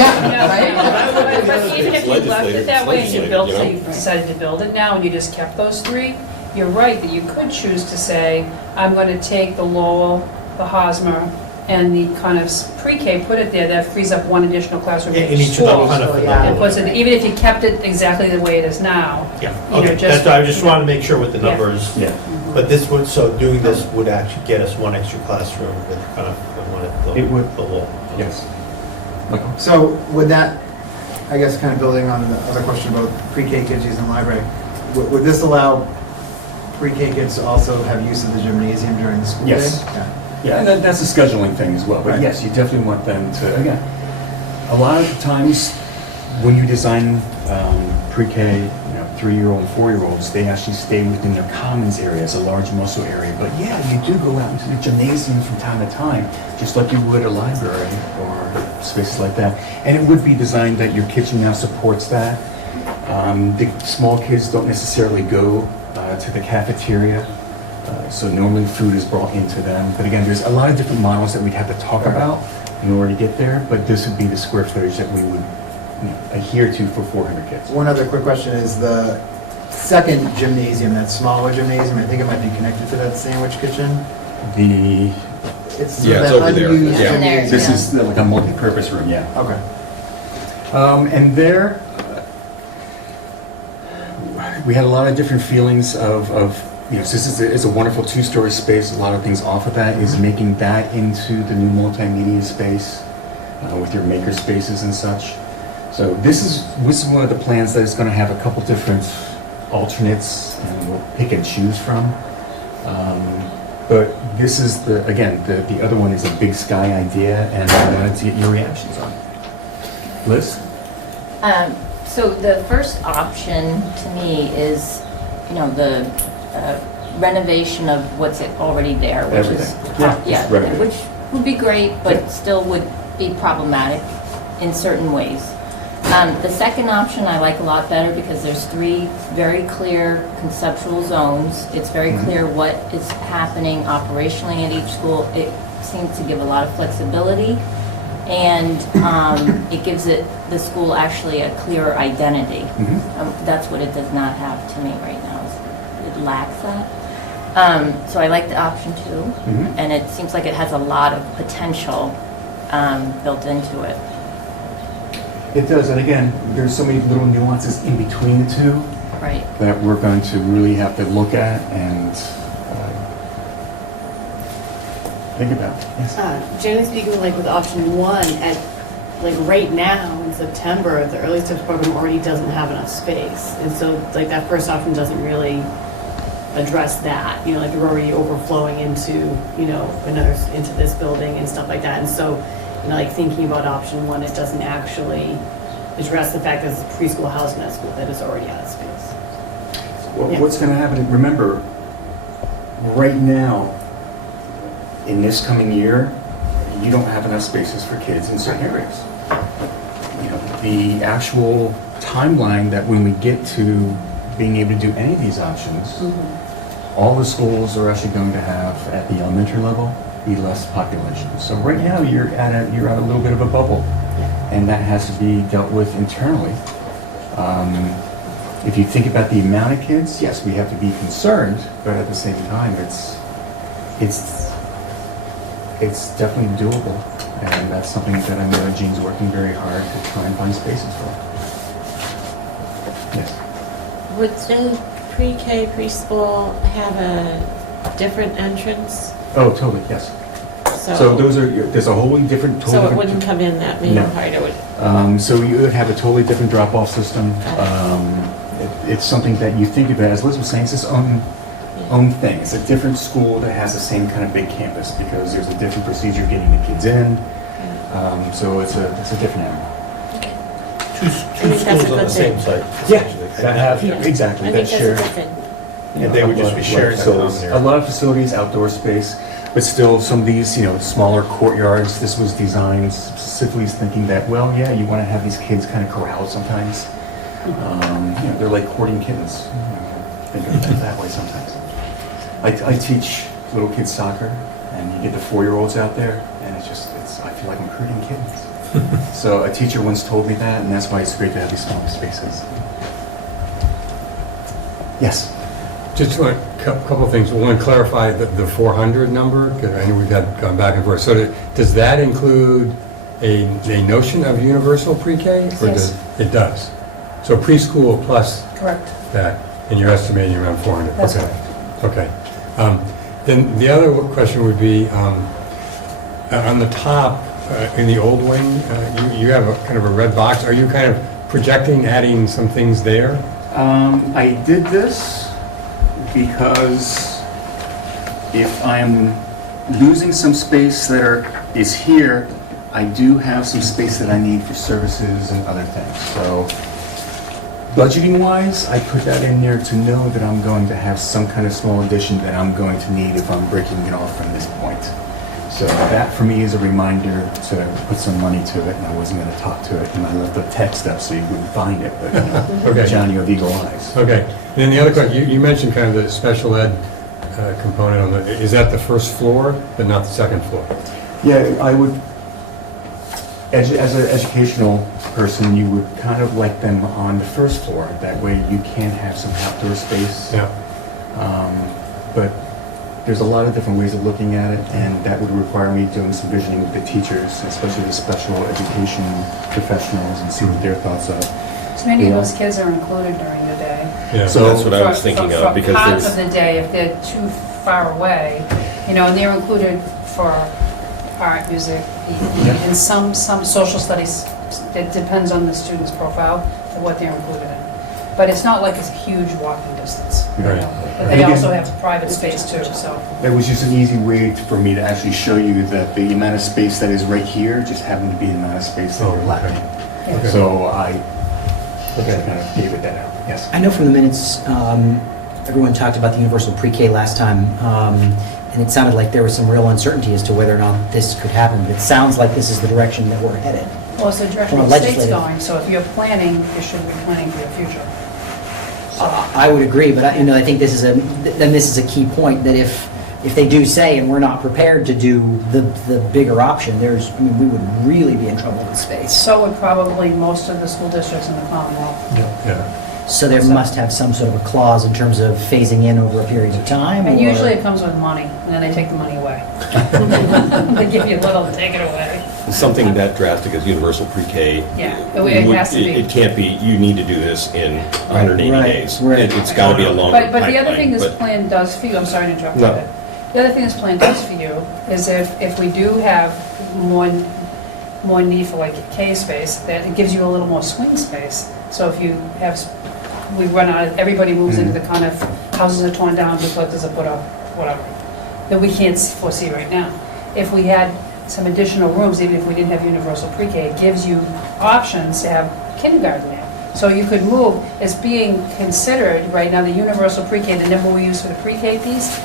even if you left it that way and you Legislative, built, you know? say you decided to build it now and you just kept those 3, you're right that you could choose to say, I'm going to take the Lowell, the Hosmer, and the kind of pre-K, put it there, that frees up 1 additional classroom in In each each of the school. kind of. Yeah. And puts it, even if you kept it exactly the way it is now, Yeah, you know, okay, just- that's, I just wanted to make sure with the Yeah. numbers. Yeah. But this would, so doing this would actually get us 1 extra classroom with kind of the one at the. It would. The wall. Yes. Michael? So would that, I guess kind of building on the other question about pre-K kids using the library, would this allow pre-K kids to also have use of the gymnasium during the school day? Yes. Yeah. Yeah, and that's a scheduling thing as well. But Right. yes, you definitely want them to, again, a lot of the times when you design pre-K, 3-year-old and 4-year-olds, they actually stay within their commons area as a large muscle area. But yeah, you do go out into the gymnasium from time to time, just like you would a library or spaces like that. And it would be designed that your kitchen now supports that. The small kids don't necessarily go to the cafeteria. So normally food is brought into them. But again, there's a lot of different models that we'd have to talk about in order to get there. But this would be the square footage that we would adhere to for 400 kids. One other quick question is the second gymnasium, that smaller gymnasium, I think it might be connected to that sandwich kitchen? The, It's Yeah, it's that over there. unused Yeah. In there, gymnasium. this is like a multi-purpose room, yeah. Okay. And there, we had a lot of different feelings of so this is a wonderful 2-story space. A lot of things off of that is making that into the new multimedia space with your maker spaces and such. So this is one of the plans that is going to have a couple different alternates, and we'll pick and choose from. But this is the other one is a big sky idea, and I wanted to get your reactions on it. Liz? So the first option to me is, the renovation of what's already there, which is, Everything. Yeah, just renovate. which would be great, but Yeah. still would be problematic in certain ways. The second option I like a lot better because there's 3 very clear conceptual zones. It's very clear what is happening operationally at each school. It seems to give a lot of flexibility, and it gives the school actually a clearer identity. That's what it does not have to me right now. It lacks that. So I like the option 2, and it seems like it has a lot of potential built into it. It does, and again, there's so many little nuances in between the two Right. that we're going to really have to look at and think about. Yes. Generally speaking, like with option 1, at, like right now, in September, the early steps program already doesn't have enough space. And so like that first option doesn't really address that, you know, like they're already overflowing into, you know, into this building and stuff like that. And so, you know, like thinking about option one, it doesn't actually address the fact that it's a preschool house in that school that is already out of space. Yeah. What's going to happen, remember, right now, in this coming year, you don't have enough spaces for kids in certain areas. You know, the actual timeline that when we get to being able to do any of these options, all the schools are actually going to have, at the elementary level, be less population. So right now, you're at a little bit of a bubble, and that has to be dealt with internally. If you think about the amount of kids, yes, we have to be concerned, but at the same time, it's definitely doable, and that's something that I know Jean's working very hard to try and find spaces for. Yes. Would the pre-K preschool have a different entrance? Oh, totally, yes. So there's a wholly different. So it wouldn't come in that main part, it would? So you would have a totally different drop-off system. It's something that you think about, as Liz was saying, it's its own thing. It's a different school that has the same kind of big campus because there's a different procedure getting the kids in. So it's a different animal. Two schools on the same site. Yeah, that have, exactly. I think that that's share. a good thing. And they would just be shared facilities. A lot of facilities, outdoor space, but still some of these, you know, smaller courtyards. This was designed specifically thinking that, well, yeah, you want to have these kids kind of corralled sometimes. You know, they're like courting kittens. Think of it that way sometimes. I teach little kids soccer, and you get the 4-year-olds out there, and I feel like I'm recruiting kittens. So a teacher once told me that, and that's why it's great to have these smaller spaces. Yes? Just a couple of things. We want to clarify the 400 number, because I know we've gone back and forth. So does that include a notion of universal pre-K? Yes. It does. So preschool plus Correct. that, and you're estimating around 400? That's okay. correct. Okay. Then the other question would be, on the top, in the old wing, you have a kind of a red box. Are you kind of projecting adding some things there? I did this because if I'm losing some space that is here, I do have some space that I need for services and other things. So budgeting-wise, I put that in there to know that I'm going to have some kind of small addition that I'm going to need if I'm breaking it off from this point. So that for me is a reminder to put some money to it, and I wasn't going to talk to it, and I left the text up so you wouldn't find it, but Okay. John, you have eagle eyes. Okay. And then the other question, you mentioned kind of the special ed component on is that the first floor, but not the second floor? Yeah, I would, as an educational person, you would kind of like them on the first floor. That way you can have some outdoor space. Yeah. But there's a lot of different ways of looking at it, and that would require me doing some visioning with the teachers, especially the special education professionals, and see what their thoughts are. So many of those kids are included during the day. Yeah. So that's what I was thinking of, because For parts of there's, the day, if they're too far away, you know, and they're included for art, music, Yeah. and some social studies. It depends on the student's profile of what they're included in. But it's not like it's a huge walking distance. you Right. know. But And they again- also have private space too, so. That was just an easy way for me to actually show you that the amount of space that is right here just happened to be the amount of space that Oh, you're lacking. Yeah. Okay. So I kind of gave it that out, yes. I know from the minutes, everyone talked about the universal pre-K last time, and it sounded like there was some real uncertainty as to whether or not this could happen, but it sounds like this is the direction that we're headed. Well, it's the direction From a the state's legislative- going, so if you're planning, you should be planning for your future. I would agree, but I think this is a key point, that if they do say, and we're not prepared to do the bigger option, we would really be in trouble with space. So would probably most of the school districts in the Commonwealth. Yeah. So there must have some sort of a clause in terms of phasing in over a period of time? And or- usually it comes with money, and then they take the money away. They give you a little, take it away. something that drastic as universal pre-K. Yeah, it has to be. It can't be, you need to do this in 180 Right, days. right. It's got to be a longer But the other thing pipeline, this but- plan does for you, I'm sorry to interrupt you, No. but the other thing this plan does for you is if we do have more more need for like K space, that it gives you a little more swing space. So if you have, we run out, everybody moves into the kind of, houses are torn down, duplexes are put up, whatever, that we can't foresee right now. If we had some additional rooms, even if we didn't have universal pre-K, it gives you options to have kindergarten there. So you could move, it's being considered right now, the universal pre-K, the number we use for the pre-K piece,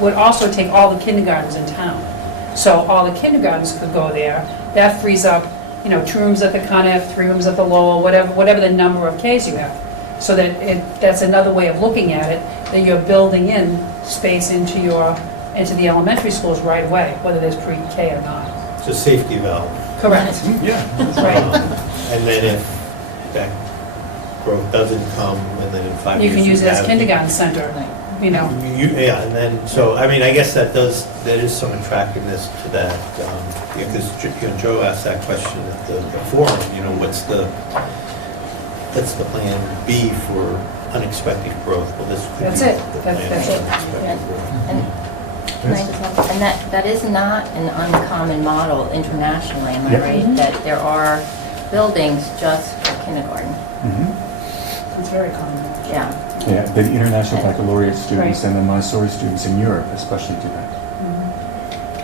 would also take all the kindergartens in town. So all the kindergartens could go there. That frees up, 2 rooms at the Conneff, 3 rooms at the Lowell, whatever the number of Ks you have. So that's another way of looking at it, that you're building in space into the elementary schools right away, whether there's pre-K or not. It's a safety valve. Correct. Yeah. Right. And then if that growth doesn't come, and then in 5 You years. can use it as have- kindergarten center, Yeah, and then, so, I mean, I guess that is some attractiveness to that, because Joe asked that question at the forum, what's the plan B for unexpected growth? Well, this could be That's it. the plan That's for it. unexpected growth. And can I just- and that is not an uncommon model internationally, am I Yeah. right? That there are buildings just for kindergarten. It's very common. Yeah. Yeah, the international baccalaureate students Right. and the Montessori students in Europe especially do that.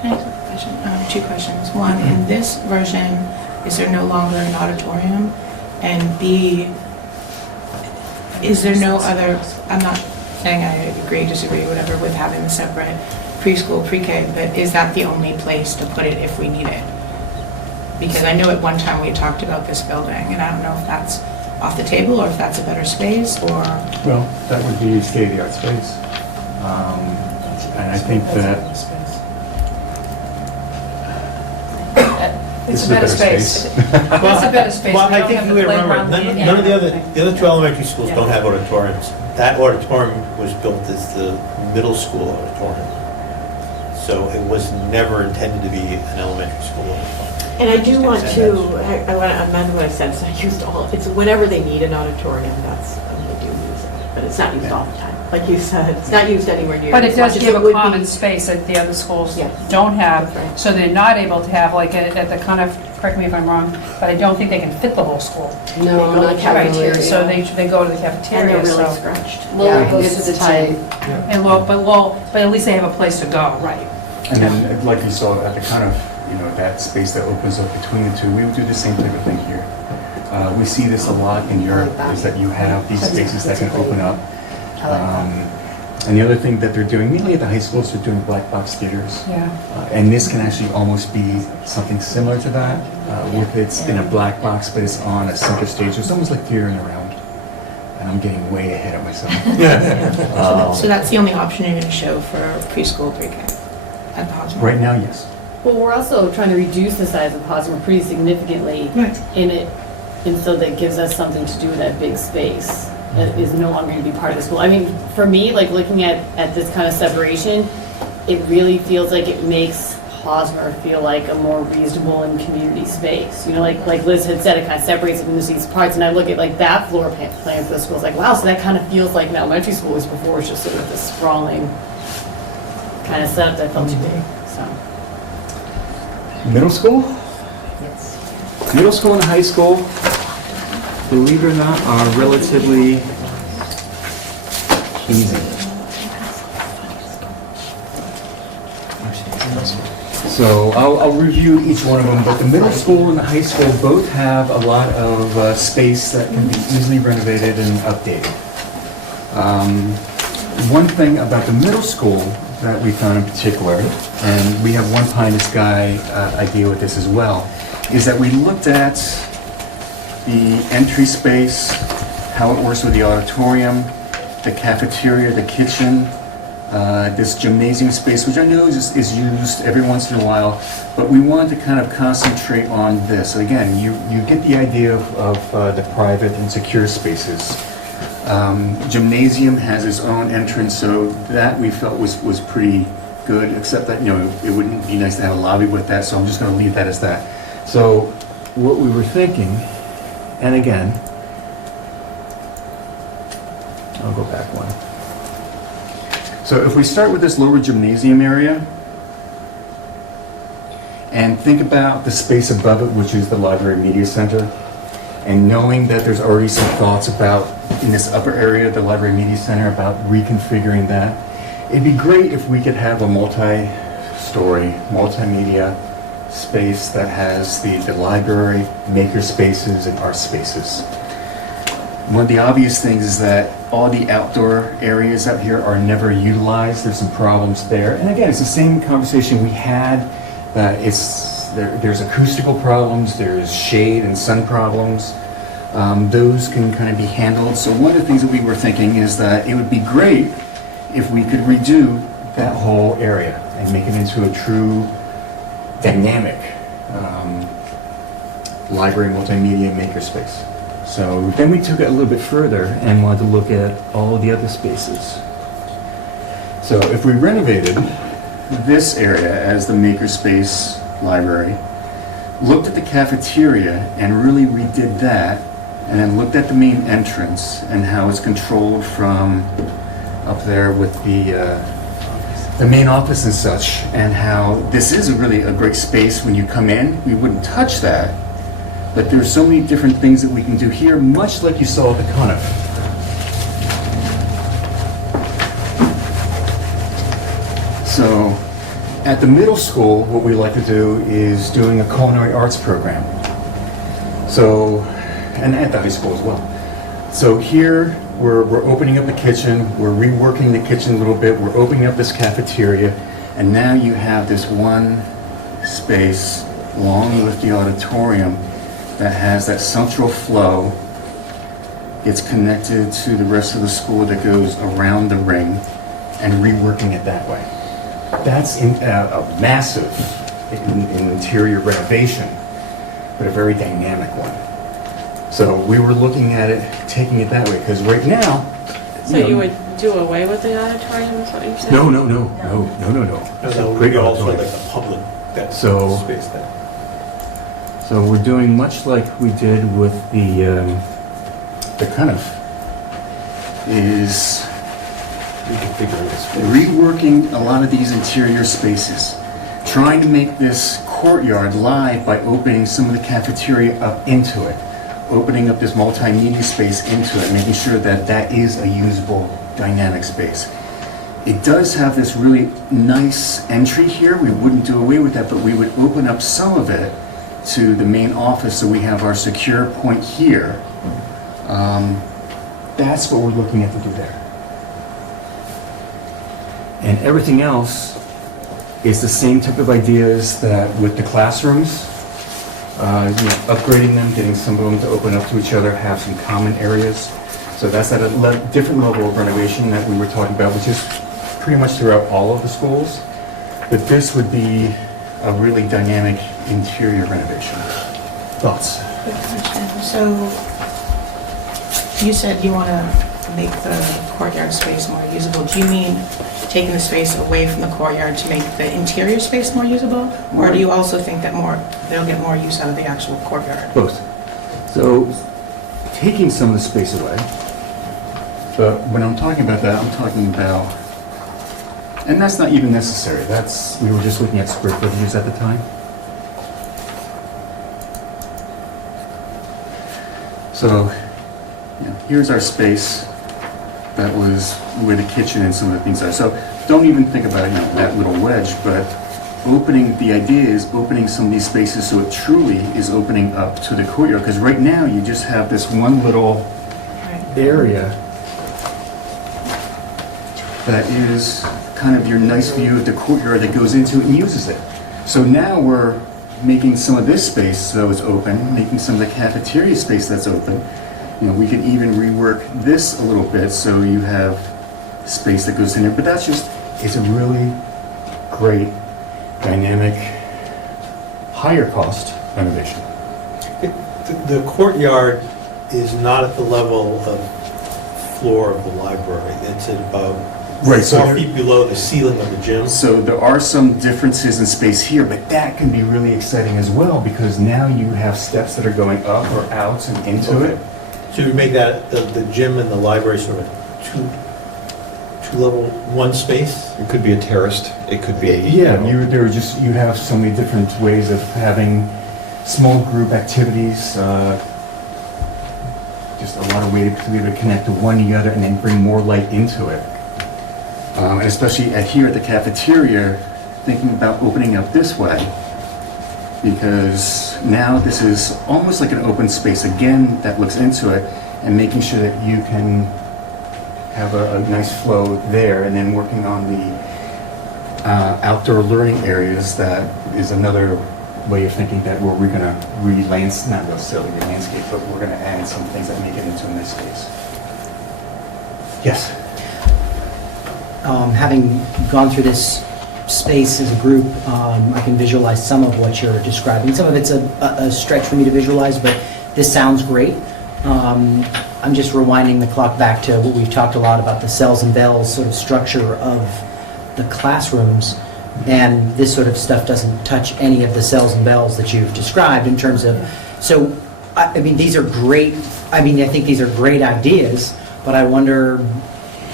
Can I ask a question? 2 questions. One, in this version, is there no longer an auditorium? And B, is there no other, I'm not saying I agree, disagree, whatever, with having the separate preschool, pre-K, but is that the only place to put it if we need it? Because I know at one time we talked about this building, and I don't know if that's off the table or if that's a better space, or... Well, that would be state-of-the-art space. And I think that It's this a is better space. That's a better space. Well, We I don't think have you the would remember, playground. none of the other 2 elementary schools Yeah. don't have auditoriums. That auditorium was built as the middle school auditorium. So it was never intended to be an elementary school auditorium. And I do want to, I want to amend what I said, so I used it's whenever they need an auditorium, that's when they do use it. But it's not used all the time. Like you said, it's not used anywhere near. But it as does much as give it a would common be. space that the other schools Yes. don't have, That's right. so they're not able to have, like at the kind of, correct me if I'm wrong, but I don't think they can fit the whole school. No, They go to not the cafeteria. cafeteria. So they go to the And cafeteria, they're really so. scratched. Yeah, goes it's to the tight. And but at least they have a place to go, right? And then, like you saw at the kind of, that space that opens up between the two, we would do the same type of thing here. We see this a lot in Europe, is that you have these spaces that can open up. And the other thing that they're doing, mainly at the high schools, they're doing black box theaters. Yeah. And this can actually almost be something similar to that, with it's in a black box, but it's on a center stage. It's almost like theater in a round. And I'm getting way ahead of myself. So that's the only option you're going to show for preschool, pre-K at the hospital? Right now, yes. Well, we're also trying to reduce the size of Hosmer pretty significantly Right. in it, and so that gives us something to do with that big space that is no longer going to be part of the school. I mean, for me, like looking at this kind of separation, it really feels like it makes Hosmer feel like a more reasonable and community space. Like Liz had said, it kind of separates it into these parts, and I look at like that floor plan for the school, it's like, wow, so that kind of feels like an elementary school was before, it's just sort of this sprawling kind of setup that felt too big, so. Middle school? Yes. Middle school and high school, believe it or not, are relatively easy. So I'll review each one of them, but the middle school and the high school both have a lot of space that can be easily renovated and updated. One thing about the middle school that we found in particular, and we have one pie in the sky idea with this as well, is that we looked at the entry space, how it works with the auditorium, the cafeteria, the kitchen, this gymnasium space, which I know is used every once in a while, but we wanted to kind of concentrate on this. Again, you get the idea of the private and secure spaces. Gymnasium has its own entrance, so that we felt was pretty good, except that, it wouldn't be nice to have a lobby with that, so I'm just going to leave that as that. So what we were thinking, and again, I'll go back one. So if we start with this lower gymnasium area, and think about the space above it, which is the Library Media Center, and knowing that there's already some thoughts about, in this upper area, the Library Media Center, about reconfiguring that. It'd be great if we could have a multi-story, multimedia space that has the library, maker spaces, and art spaces. One of the obvious things is that all the outdoor areas out here are never utilized. There's some problems there. And again, it's the same conversation we had. There's acoustical problems, there's shade and sun problems. Those can kind of be handled. So one of the things that we were thinking is that it would be great if we could redo that whole area and make it into a true dynamic library multimedia makerspace. So then we took it a little bit further and wanted to look at all the other spaces. So if we renovated this area as the makerspace library, looked at the cafeteria and really redid that, and then looked at the main entrance and how it's controlled from up there with the main office and such, and how this is really a great space when you come in. We wouldn't touch that, but there's so many different things that we can do here, much like you saw at the Conniff. So at the middle school, what we like to do is doing a culinary arts program. So, and at the high school as well. So here, we're opening up the kitchen, we're reworking the kitchen a little bit, we're opening up this cafeteria, and now you have this one space along with the auditorium that has that central flow. It's connected to the rest of the school that goes around the ring, and reworking it that way. That's a massive interior renovation, but a very dynamic one. So we were looking at it, taking it that way, because right now... So you would do away with the auditorium, is what you're saying? No. No, Great we also auditorium. like the public, that So- space there. So we're doing much like we did with the Conniff, is Reconfiguring the space. reworking a lot of these interior spaces, trying to make this courtyard live by opening some of the cafeteria up into it, opening up this multimedia space into it, making sure that that is a usable dynamic space. It does have this really nice entry here. We wouldn't do away with that, but we would open up some of it to the main office, so we have our secure point here. That's what we're looking at to do there. And everything else is the same type of ideas that with the classrooms, upgrading them, getting some of them to open up to each other, have some common areas. So that's at a different level of renovation that we were talking about, which is pretty much throughout all of the schools. But this would be a really dynamic interior renovation. Thoughts? Quick question. So you said you want to make the courtyard space more usable. Do you mean taking the space away from the courtyard to make the interior space more usable? Or do you also think that they'll get more use out of the actual courtyard? Both. So taking some of the space away, but when I'm talking about that, I'm talking about, and that's not even necessary. We were just looking at square footages at the time. So, here's our space that was where the kitchen and some of the things are. So don't even think about that little wedge, but the idea is opening some of these spaces so it truly is opening up to the courtyard. Because right now you just have this one little area that is kind of your nice view of the courtyard that goes into it and uses it. So now we're making some of this space so it's open, making some of the cafeteria space that's open. We could even rework this a little bit so you have space that goes in there. But it's a really great, dynamic, higher cost renovation. The courtyard is not at the level of floor of the library. It's at about 4 feet below the ceiling of the gym. So there are some differences in space here, but that can be really exciting as well, because now you have steps that are going up or out and into it. So you make that, the gym and the library sort of two two-level, one space? It could be a terraced, it could be. Yeah, you know, you have so many different ways of having small group activities, just a lot of ways to be able to connect to one the other and then bring more light into it. And especially here at the cafeteria, thinking about opening up this way, because now this is almost like an open space again that looks into it, and making sure that you can have a nice flow there, and then working on the outdoor learning areas. That is another way of thinking that we're going to not necessarily re-landscape, but we're going to add some things that make it into a nice space. Yes? Having gone through this space as a group, I can visualize some of what you're describing. Some of it's a stretch for me to visualize, but this sounds great. I'm just rewinding the clock back to what we've talked a lot about, the cells and bells sort of structure of the classrooms, and this sort of stuff doesn't touch any of the cells and bells that you've described in terms of, so, I mean, these are great, I think these are great ideas, but I wonder,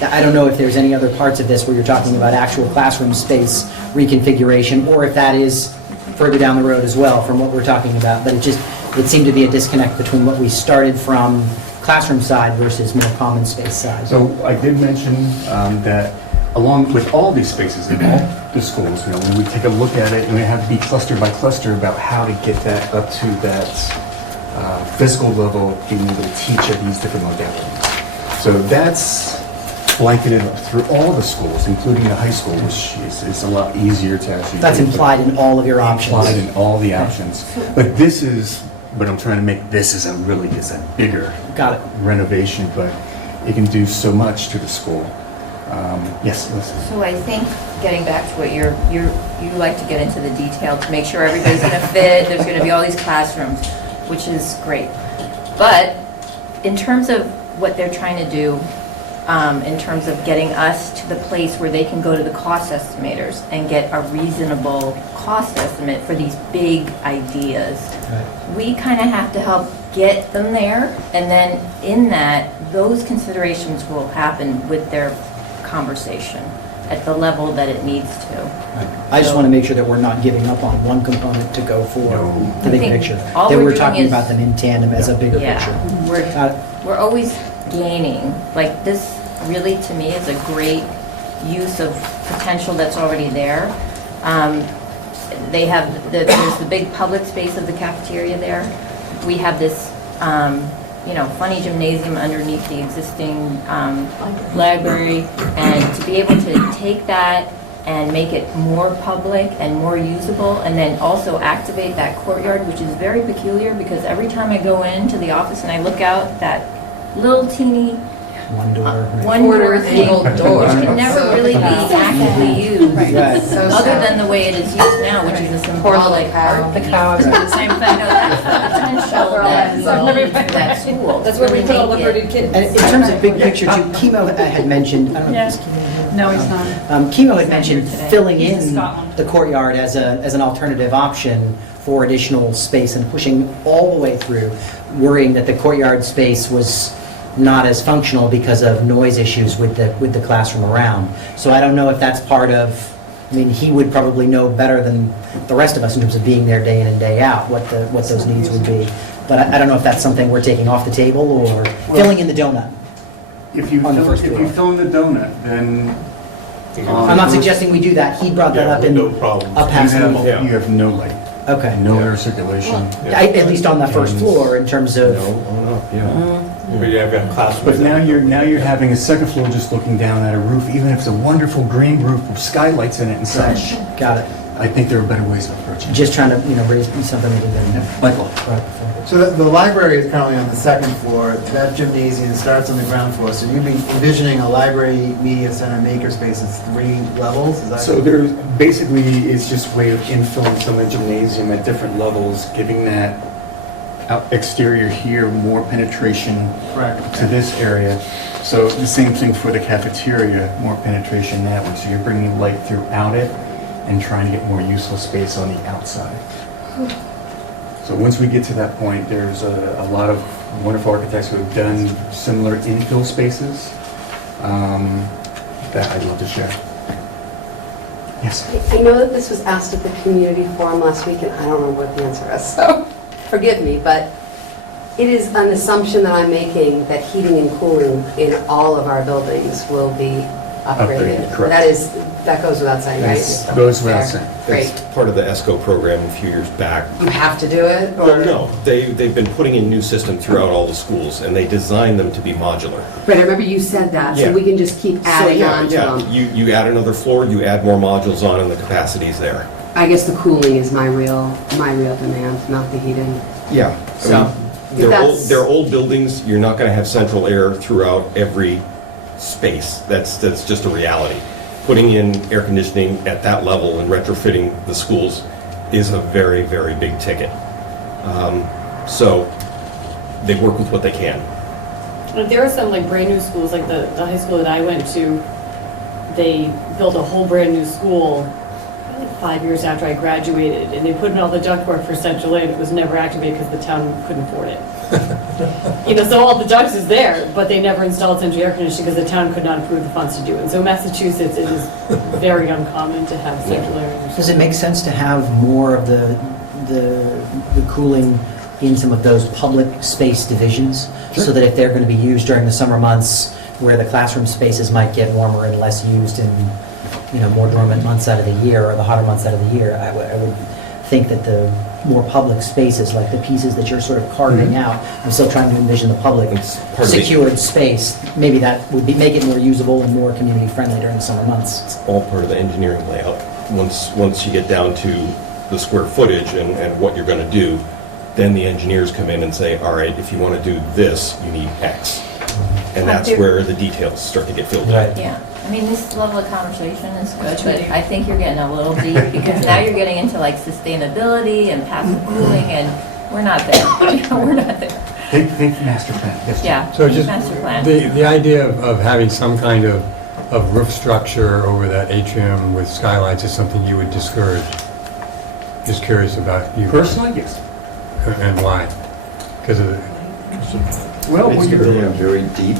I don't know if there's any other parts of this where you're talking about actual classroom space reconfiguration, or if that is further down the road as well from what we're talking about, but it seemed to be a disconnect between what we started from classroom side versus more common space side. So I did mention that along with all these spaces in all the schools, when we take a look at it, and we have to be cluster by cluster about how to get that up to that physical level, being able to teach at these different modalities. So that's blanketed through all the schools, including the high school, which is a lot easier to actually That's do. implied in all of your options. Implied in all the options. But this is, what I'm trying to make, this is a bigger Got it. renovation, but it can do so much to the school. Yes, listen. So I think, getting back to what you like to get into the detail to make sure everybody's gonna fit, there's gonna be all these classrooms, which is great. But in terms of what they're trying to do, in terms of getting us to the place where they can go to the cost estimators and get a reasonable cost estimate for these big ideas, we kind of have to help get them there, and then in that, those considerations will happen with their conversation at the level that it needs to. I just want to make sure that we're not giving up on one component to go for the big I think picture. all That we're we're doing talking is- about them in tandem as a bigger Yeah, picture. Got it. we're always gaining. Like, this really, to me, is a great use of potential that's already there. They have, there's the big public space of the cafeteria there. We have this, funny gymnasium underneath the existing library, and to be able to take that and make it more public and more usable, and then also activate that courtyard, which is very peculiar, because every time I go into the office and I look out, that little teeny One door. right. one door Corner thing, angled door. which can never really be actively used, Right. So other sad. than the way it is used now, which is a symbolic art. The cow, I was doing the same thing. That's the potential that school. That's where we put all the Really herded make kittens. And in terms of big picture too, Chemo had mentioned, I don't know if it's Chemo. No, he's not. Chemo had He's not mentioned here today. filling He's in in Scotland. the courtyard as an alternative option for additional space and pushing all the way through, worrying that the courtyard space was not as functional because of noise issues with the classroom around. So I don't know if that's part of, he would probably know better than the rest of us in terms of being there day in and day out, what those needs would be. But I don't know if that's something we're taking off the table or filling in the donut. If you On the first if floor. you fill in the donut, then I'm not suggesting we do that. He brought that up in No problem. a passing. you have no light, Okay. no air circulation. At least on the first floor in terms of. But yeah, I've got classrooms. But now you're having a second floor just looking down at a roof, even if it's a wonderful green roof with skylights in it and such. Got it. I think there are better ways of approaching it. Just trying to, raise something that we've been Michael. brought up before. So the library is currently on the second floor, that gymnasium starts on the ground floor, so you'd be envisioning a library, media center, makerspace, it's 3 levels, is that? So there, basically, it's just a way of infilling some of the gymnasium at different levels, giving that exterior here more penetration Correct. to this area. So the same thing for the cafeteria, more penetration that way. So you're bringing light throughout it and trying to get more useful space on the outside. So once we get to that point, there's a lot of wonderful architects who have done similar infill spaces. that I'd love to share. Yes. I know that this was asked at the community forum last week, and I don't know what the answer is, so forgive me, but it is an assumption that I'm making that heating and cooling in all of our buildings will be upgraded. Upgraded, correct. That goes without saying, right? That goes without Fair. saying. Great. It's part of the ESCO program a few years back. You have to do it? or- Well, no, they've been putting in new systems throughout all the schools, and they designed them to be modular. Right, I remember you said that, so Yeah. we can just keep adding on to them. You add another floor, you add more modules on, and the capacity's there. I guess the cooling is my real demand, not the heating. Yeah. So, I mean, they're that's- they're old buildings, you're not gonna have central air throughout every space. That's just a reality. Putting in air conditioning at that level and retrofitting the schools is a very, very big ticket. So they work with what they can. But there are some like brand new schools, like the high school that I went to, they built a whole brand new school probably 5 years after I graduated, and they put in all the ductwork for central air, and it was never activated because the town couldn't afford it. So all the ducts is there, but they never installed central air conditioning because the town could not approve the funds to do it. And so Massachusetts, it is very uncommon to have central air conditioning. Does it make sense to have more of the cooling in some of those public space divisions? So that if they're going to be used during the summer months, where the classroom spaces might get warmer and less used in, more dormant months out of the year, or the hotter months out of the year, I would think that the more public spaces, like the pieces that you're sort of carving out, I'm still trying to envision the public It's part of the- secured space, maybe that would make it more usable and more community friendly during the summer months. It's all part of the engineering layout. Once you get down to the square footage and what you're gonna do, then the engineers come in and say, all right, if you wanna do this, you need X. And that's where the details start to get filled in. Right. Yeah, I mean, this level of conversation is good, but I think you're getting a little deep, because now you're getting into like sustainability and passive cooling, and we're not there. We're not there. Think master plan. Yes, Jim. Yeah, So just, master plan. the idea of having some kind of roof structure over that atrium with skylights is something you would discourage? Just curious about you. Personally, yes. And why? Because of the, Well, Makes the building very deep.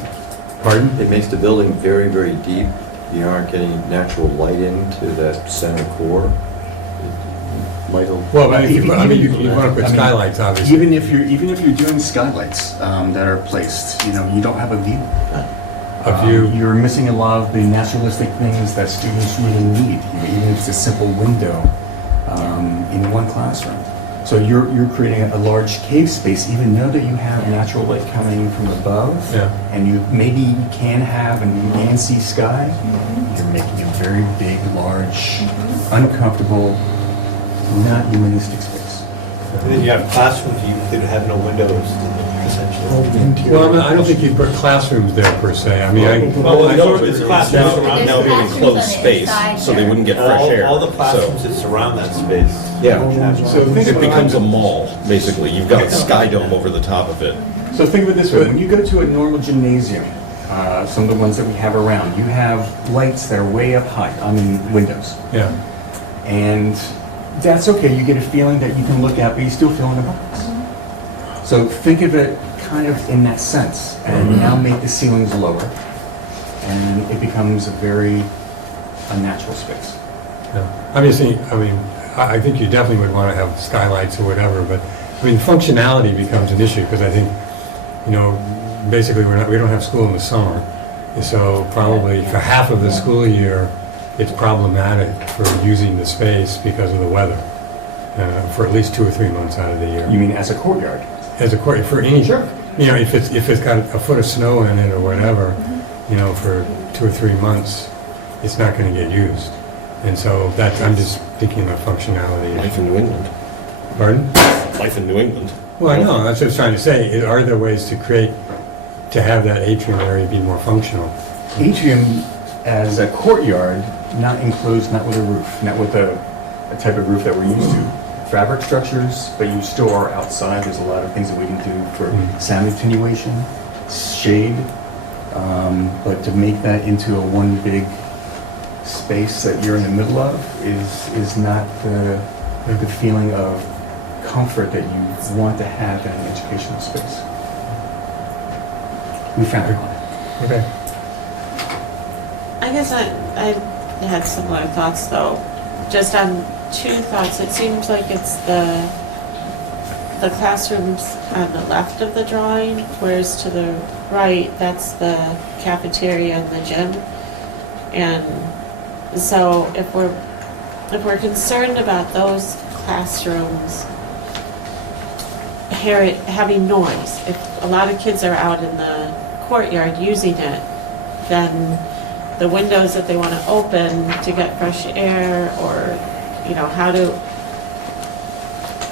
pardon? It makes the building very, very deep. You aren't getting natural light into that center core. Light'll. Well, I mean, you want to put I mean, skylights, obviously. Even if you're doing skylights that are placed, you don't have a view. A view. You're missing a lot of the naturalistic things that students really need, even if it's a simple window in one classroom. So you're creating a large cave space, even though that you have natural light coming from above, Yeah. and you can have and you can see sky. You're making a very big, large, uncomfortable, not humanistic space. And then you have classrooms, you could have no windows, essentially. Well, I don't think you'd put classrooms there per se. I mean, It's classrooms Now around being enclosed space, so they wouldn't get fresh air. All the classrooms that surround that space. Yeah, So think it about- becomes a mall, basically. You've got a sky dome over the top of it. So think of it this way, when you go to a normal gymnasium, some of the ones that we have around, you have lights that are way up high, windows. Yeah. And that's okay, you get a feeling that you can look at, but you still feel in a box. So think of it kind of in that sense, and now make the ceilings lower, and it becomes a very unnatural space. Yeah. Obviously, I think you definitely would want to have skylights or whatever, but, functionality becomes an issue, because I think, basically, we don't have school in the summer, so probably for half of the school year, it's problematic for using the space because of the weather, for at least 2 or 3 months out of the year. You mean as a courtyard? As a court, for any, if it's got a foot of snow in it or whatever, for 2 or 3 months, it's not going to get used. And so I'm just thinking of functionality. Life in New England. Pardon? Life in New England. Well, I know, that's what I was trying to say. Are there ways to have that atrium area be more functional? Atrium as a courtyard, not enclosed, not with a roof, not with a type of roof that we're used to. Fabric structures, but you still are outside. There's a lot of things that we can do for sound attenuation, shade, but to make that into a one big space that you're in the middle of is not the feeling of comfort that you want to have in an educational space. We found it. Okay. I I guess I had similar thoughts though. Just on two thoughts, it seems like it's the classrooms on the left of the drawing, whereas to the right, that's the cafeteria and the gym. And so if we're concerned about those classrooms having noise, if a lot of kids are out in the courtyard using it, then the windows that they want to open to get fresh air, or, you know, how to,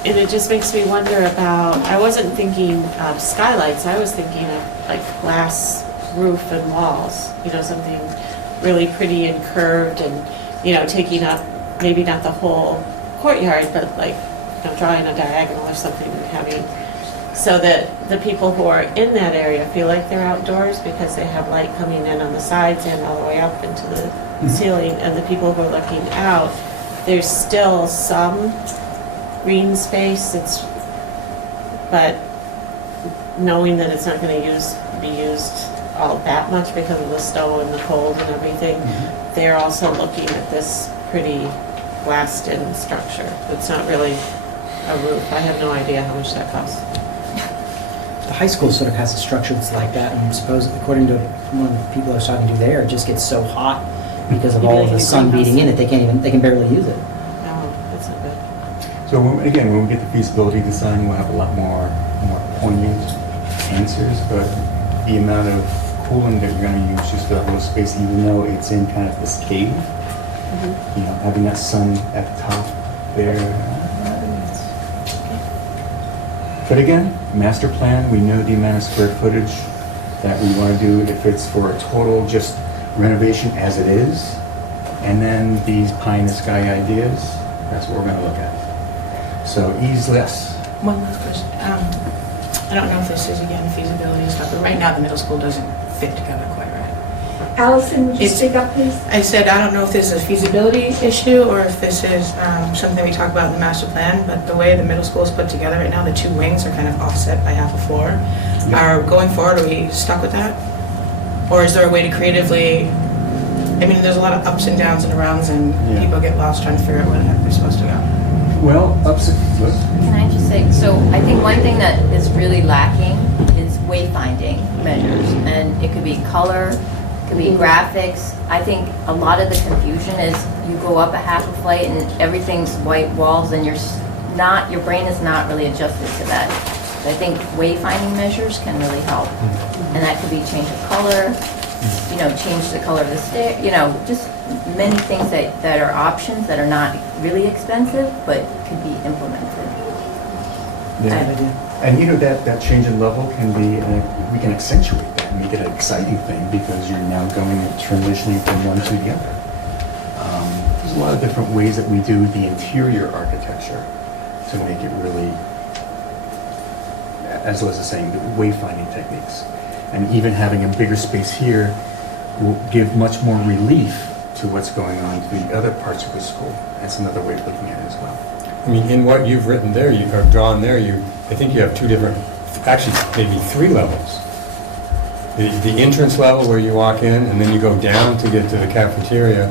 and it just makes me wonder about, I wasn't thinking of skylights, I was thinking of like glass roof and walls, you know, something really pretty and curved and, you know, taking up maybe not the whole courtyard, but like, you know, drawing a diagonal or something and having, so that the people who are in that area feel like they're outdoors because they have light coming in on the sides and all the way up into the ceiling, and the people who are looking out, there's still some green space, but knowing that it's not going to be used all that much because of the snow and the cold and everything, they're also looking at this pretty glassed-in structure. It's not really a roof. I have no idea how much that costs. The high school sort of has a structure that's like that, and suppose, according to one of the people I was talking to there, it just gets so hot because of all of the sun beating in it, they can barely use it. No, that's not good. So again, when we get the feasibility design, we'll have a lot more poignant answers, but the amount of cooling that you're going to use just for that little space, even though it's in kind of this cave, you know, having that sun at the top there. But again, master plan, we know the amount of square footage that we want to do if it's for a total just renovation as it is. And then these pie in the sky ideas, that's what we're going to look at. So ease less. One last question. I don't know if this is, again, feasibility and stuff, but right now the middle school doesn't fit together quite right. Allison, would you speak up, please? I said, I don't know if this is a feasibility issue or if this is something we talk about in the master plan, but the way the middle school is put together right now, the two wings are kind of offset by half a floor. Are going forward, are we stuck with that? Or is there a way to creatively, I mean, there's a lot of ups and downs and arounds, and people get lost trying to figure out where the heck they're supposed to go. Well, Can I just say, so I think one thing that is really lacking is wayfinding measures, and it could be color, it could be graphics. I think a lot of the confusion is you go up a half a flight and everything's white walls, and your brain is not really adjusted to that. So I think wayfinding measures can really help, and that could be change of color, you know, change the color of the stair, you know, just many things that are options that are not really expensive, but could be implemented. And you know, that change in level can be, we can accentuate that and make it an exciting thing because you're now transitioning from one to the other. There's a lot of different ways that we do the interior architecture to make it really, as Liz is saying, the wayfinding techniques. And even having a bigger space here will give much more relief to what's going on to the other parts of the school. That's another way of looking at it as well. I mean, in what you've written there, or drawn there, I think you have two different, actually maybe three levels. The entrance level where you walk in, and then you go down to get to the cafeteria,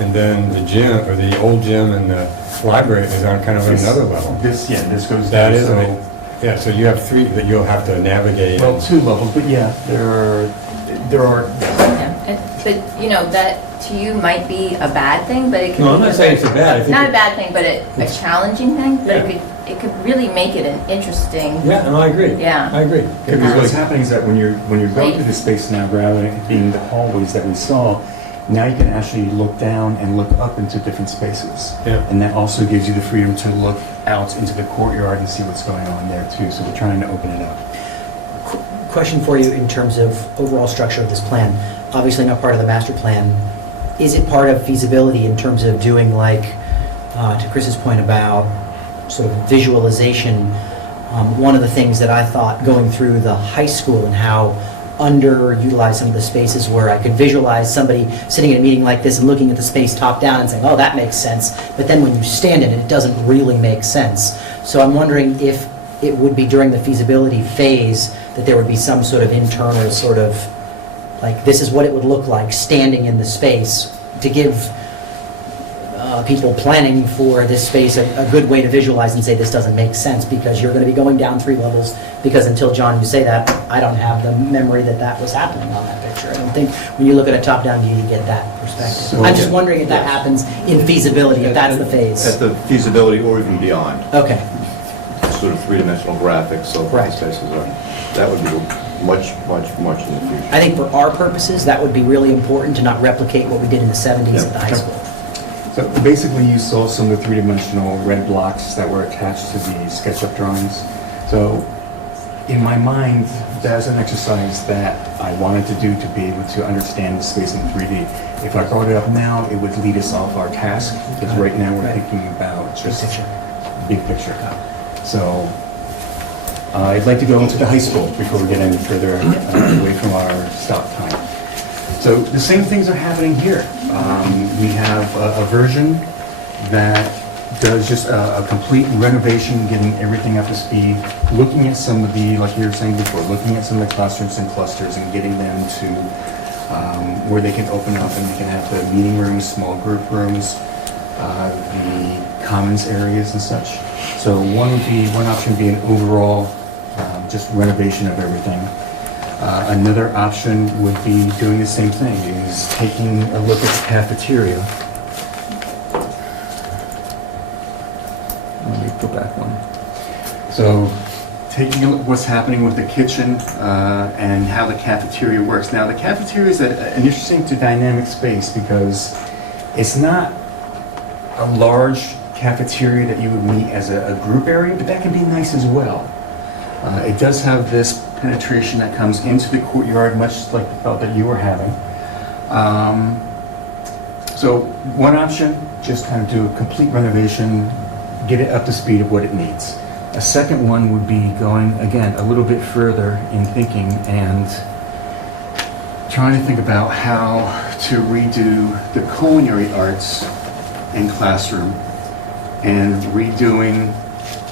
and then the gym, or the old gym and the library is on kind of another level. This goes That down. is, yeah, so you have three that you'll have to navigate. Well, two levels, but yeah, there are. Yeah, but you know, that to you might be a bad thing, but it could No, be I'm not saying it's a bad. I think not a bad thing, but a challenging thing. But Yeah. it could really make it an interesting. Yeah, no, I agree. Yeah. I agree. Because what's happening is that when you're going through the space now, rather than it being the hallways that we saw, now you can actually look down and look up into different spaces. Yeah. And that also gives you the freedom to look out into the courtyard and see what's going on there too. So we're trying to open it up. Question for you in terms of overall structure of this plan. Obviously not part of the master plan. Is it part of feasibility in terms of doing, like, to Chris's point about sort of visualization, one of the things that I thought going through the high school and how underutilized some of the spaces were, I could visualize somebody sitting in a meeting like this and looking at the space top down and saying, oh, that makes sense. But then when you stand in it, it doesn't really make sense. So I'm wondering if it would be during the feasibility phase that there would be some sort of internal sort of Like, this is what it would look like standing in the space, to give people planning for this space a good way to visualize and say, this doesn't make sense, because you're going to be going down 3 levels, because until, John, you say that, I don't have the memory that that was happening on that picture. I don't think when you look at a top-down view, you get that perspective. So- I'm just wondering if that happens in feasibility, if that's the phase. At the feasibility or even beyond, Okay. sort of three-dimensional graphics, so Correct. spaces are, that would be much, much, much in the future. I think for our purposes, that would be really important to not replicate what we did in the 70s at the high school. So basically, you saw some of the three-dimensional red blocks that were attached to the SketchUp drawings. So in my mind, that's an exercise that I wanted to do to be able to understand the space in 3D. If I brought it up now, it would lead us off our task, because right now we're thinking about just big picture. So I'd like to go into the high school before we get any further away from our stop time. So the same things are happening here. We have a version that does just a complete renovation, getting everything up to speed, looking at some of the, like you were saying before, looking at some of the classrooms and clusters and getting them to where they can open up and they can have the meeting rooms, small group rooms, the commons areas and such. So one option would be an overall just renovation of everything. Another option would be doing the same thing, is taking a look at the cafeteria. Let me go back one. So taking a look at what's happening with the kitchen and how the cafeteria works. Now, the cafeteria is an interesting to dynamic space because it's not a large cafeteria that you would meet as a group area, but that can be nice as well. It does have this penetration that comes into the courtyard, much like the thought that you were having. So one option, just kind of do a complete renovation, get it up to speed of what it needs. A second one would be going, again, a little bit further in thinking and trying to think about how to redo the culinary arts in classroom and redoing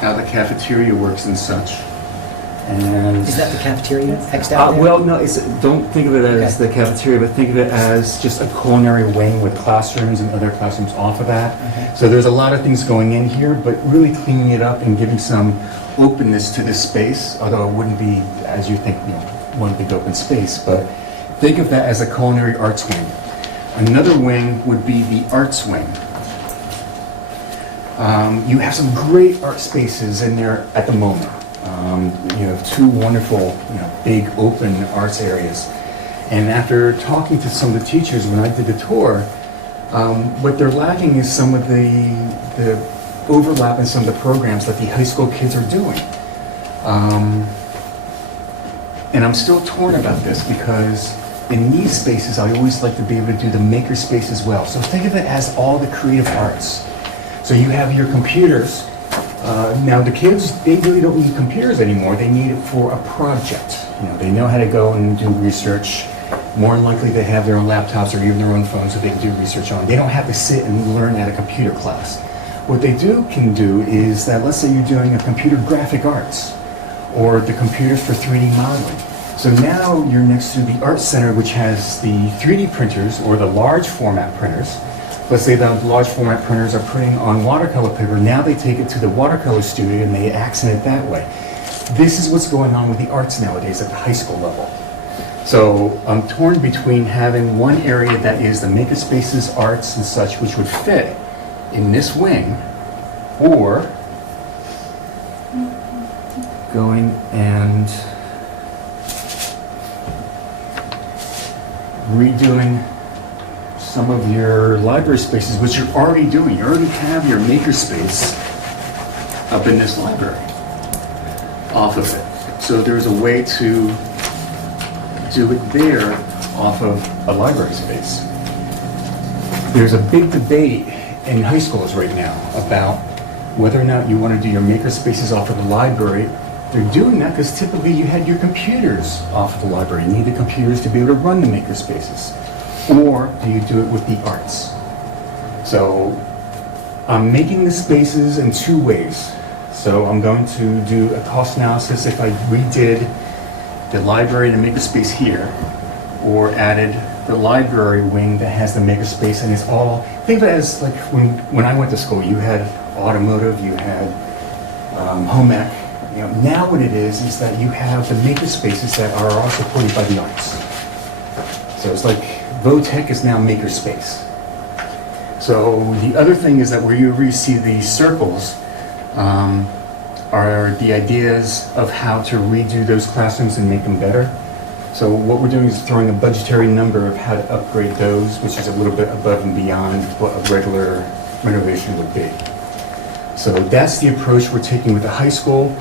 how the cafeteria works and such. And Is that the cafeteria X'd out there? well, no, don't think of it as the cafeteria, but think of it as just a culinary wing with classrooms and other classrooms off of that. Okay. So there's a lot of things going in here, but really cleaning it up and giving some openness to this space, although it wouldn't be, as you think, one big open space, but think of that as a culinary arts wing. Another wing would be the arts wing. You have some great art spaces in there at the moment. You have 2 wonderful, big open arts areas. And after talking to some of the teachers when I did the tour, what they're lacking is some of the overlap in some of the programs that the high school kids are doing. And I'm still torn about this because in these spaces, I always like to be able to do the maker space as well. So think of it as all the creative arts. So you have your computers. Now the kids, they really don't need computers anymore. They need it for a project. They know how to go and do research. More than likely they have their own laptops or even their own phones that they can do research on. They don't have to sit and learn at a computer class. What they can do is that, let's say you're doing a computer graphic arts or the computers for 3D modeling. So now you're next to the Art Center, which has the 3D printers or the large format printers. Let's say the large format printers are printing on watercolor paper. Now they take it to the watercolor studio and they accent it that way. This is what's going on with the arts nowadays at the high school level. So I'm torn between having one area that is the makerspaces, arts and such, which would fit in this wing, or going and redoing some of your library spaces, which you're already doing. You already have your makerspace up in this library off of it. So there's a way to do it there off of a library space. There's a big debate in high schools right now about whether or not you want to do your maker spaces off of the library. They're doing that because typically you had your computers off of the library. You need the computers to be able to run the maker spaces. Or do you do it with the arts? So I'm making the spaces in 2 ways. So I'm going to do a cost analysis if I redid the library and the maker space here, or added the library wing that has the makerspace, and it's all, think of it as like when I went to school, you had automotive, you had home ec. You know, now what it is that you have the makerspaces that are all supported by the arts. So it's like VOTech is now makerspace. So the other thing is that wherever you see these circles are the ideas of how to redo those classrooms and make them better. So what we're doing is throwing a budgetary number of how to upgrade those, which is a little bit above and beyond what a regular renovation would be. So that's the approach we're taking with the high school.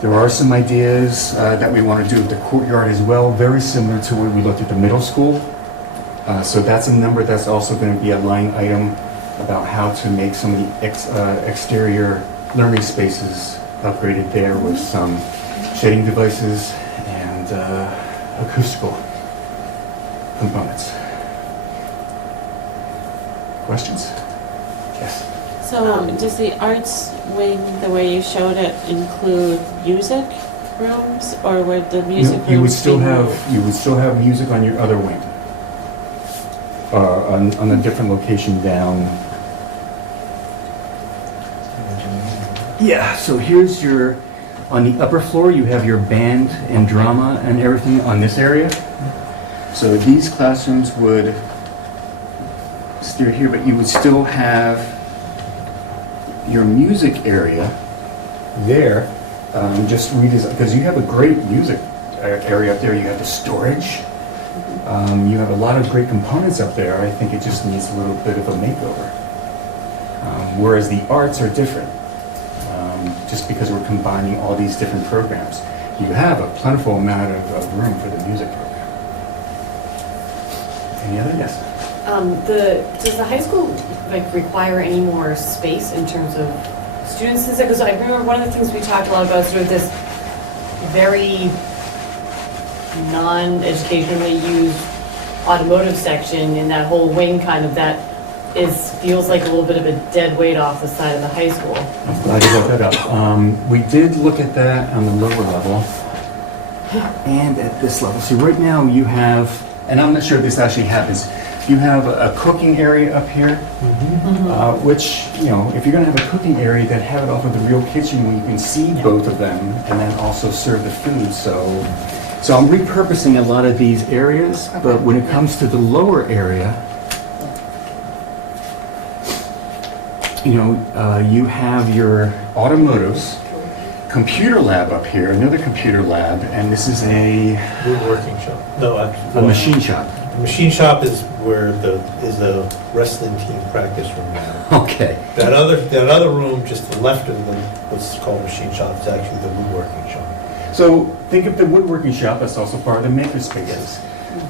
There are some ideas that we want to do with the courtyard as well, very similar to what we looked at the middle school. So that's a number that's also going to be a line item about how to make some of the exterior learning spaces upgraded there with some shading devices and acoustical components. Questions? Yes. So does the arts wing, the way you showed it, include music rooms, or would the music rooms You would still be have moved? you would still have music on your other wing, on a different location down. Yeah. So here's your, on the upper floor you have your band and drama and everything on this area. So these classrooms would steer here, but you would still have your music area there, just redesign, because you have a great music area up there. You have the storage. You have a lot of great components up there. I think it just needs a little bit of a makeover. Whereas the arts are different, just because we're combining all these different programs. You have a plentiful amount of room for the music program. Any other? Yes. Does the high school require any more space in terms of students? Because I remember one of the things we talked a lot about, sort of this very non-educationally used automotive section in that whole wing, kind of, that feels like a little bit of a dead weight off the side of the high school. I'm glad you brought that up. We did look at that on the lower level and at this level. See, right now you have, and I'm not sure if this actually happens, you have a cooking area up here, which, you know, if you're going to have a cooking area, then have it off of the real kitchen where you can see both of them and then also serve the food. So I'm repurposing a lot of these areas, but when it comes to the lower area, you know, you have your automotives, computer lab up here, another computer lab, and this is a Woodworking shop. No, actually. a machine shop. The machine shop is where the wrestling team practice room now. Okay. That other room just to the left of them, what's called machine shop, is actually the woodworking shop. So think of the woodworking shop, that's also part of the makerspaces.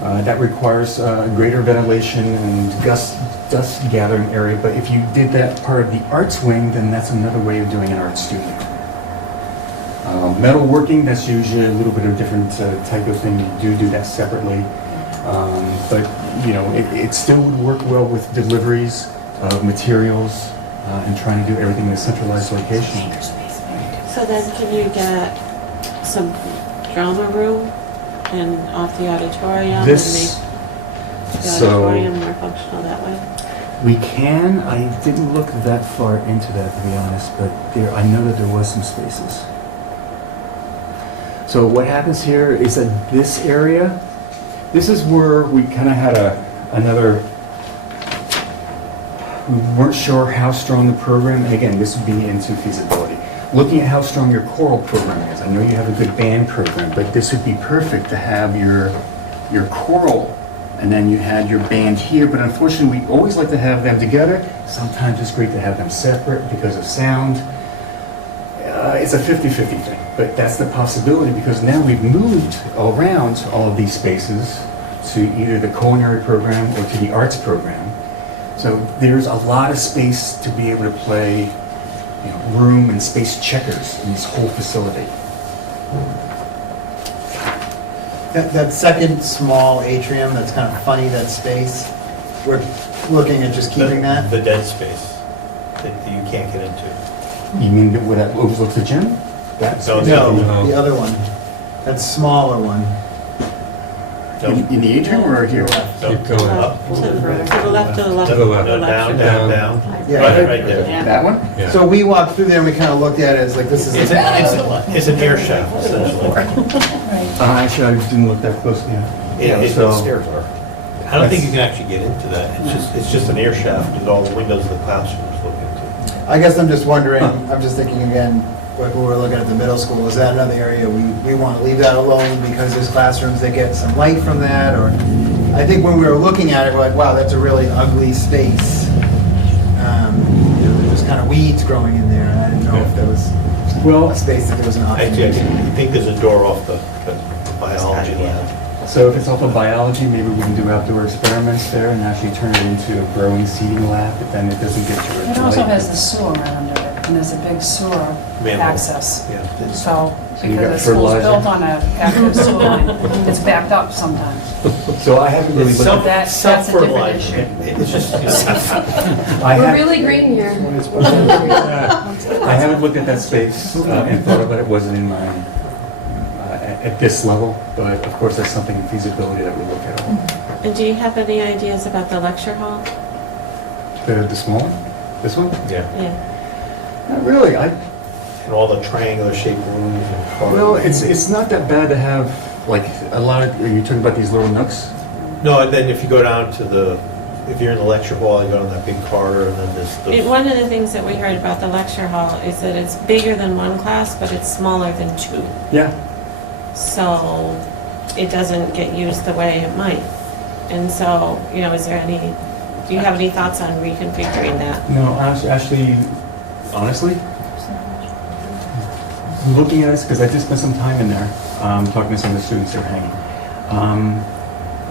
That requires greater ventilation and dust gathering area, but if you did that part of the arts wing, then that's another way of doing an art studio. Metalworking, that's usually a little bit of a different type of thing. You do that separately. But, you know, it still would work well with deliveries of materials and trying to do everything in a centralized location. So then can you get some drama room and off the auditorium and make the auditorium more functional that way? We can. I didn't look that far into that, to be honest, but I know that there was some spaces. So what happens here is that this area, this is where we kind of had we weren't sure how strong the program, and again, this would be into feasibility. Looking at how strong your choral program is. I know you have a good band program, but this would be perfect to have your choral, and then you had your band here, but unfortunately, we always like to have them together. Sometimes it's great to have them separate because of sound. It's a 50-50 thing, but that's the possibility because now we've moved around all of these spaces to either the culinary program or to the arts program. So there's a lot of space to be able to play, you know, room and space checkers in this whole facility. That second small atrium, that's kind of funny, that space, we're looking at just keeping that? The dead space that you can't get into. You mean where that overlooks the gym? No, No, the other one, that smaller one. In the atrium or here? Keep going. Up. To the left, to the left. To the left. No, down, down, down. Yeah. Right there. That one? Yeah. So we walked through there and we kind of looked at it as like, this is. It's an air shaft, essentially. Actually, I didn't look that close, yeah. It's So- the stairs are. I don't think you can actually get into that. It's just an air shaft and all the windows of the classrooms look into. I guess I'm just wondering, I'm just thinking again, like when we were looking at the middle school, is that another area we want to leave that alone because there's classrooms that get some light from that? Or, I think when we were looking at it, we're like, wow, that's a really ugly space. There's kind of weeds growing in there, and I didn't know if there was a space that there was an option. Actually, I think there's a door off the biology lab. So if it's off of biology, maybe we can do outdoor experiments there and actually turn it into a growing seeding lab, but then it doesn't get to It also has the sewer right under it, and there's a big sewer Manhole. access. Yeah. So, So you got because the school's fertilizer. built on an active sewer line, it's backed up sometimes. So I haven't really It's looked at That's a different self-fertilizing. issue. It's just, I We're have- really green here. I haven't looked at that space and thought about it, wasn't in my, at this level, but of course, that's something in feasibility that we look at all. And do you have any ideas about the lecture hall? The small one? This one? yeah. Yeah. Not really, And all the triangular shaped rooms and cars. well, it's not that bad to have, like, a lot of, are you talking about these little nooks? No, and then if you go down to if you're in the lecture hall, you go down that big corridor and then there's One of the things that we heard about the lecture hall is that it's bigger than one class, but it's smaller than two. Yeah. So it doesn't get used the way it might. And so, is there do you have any thoughts on reconfiguring that? No, actually, honestly, looking at this, because I did spend some time in there, talking to some of the students that are hanging.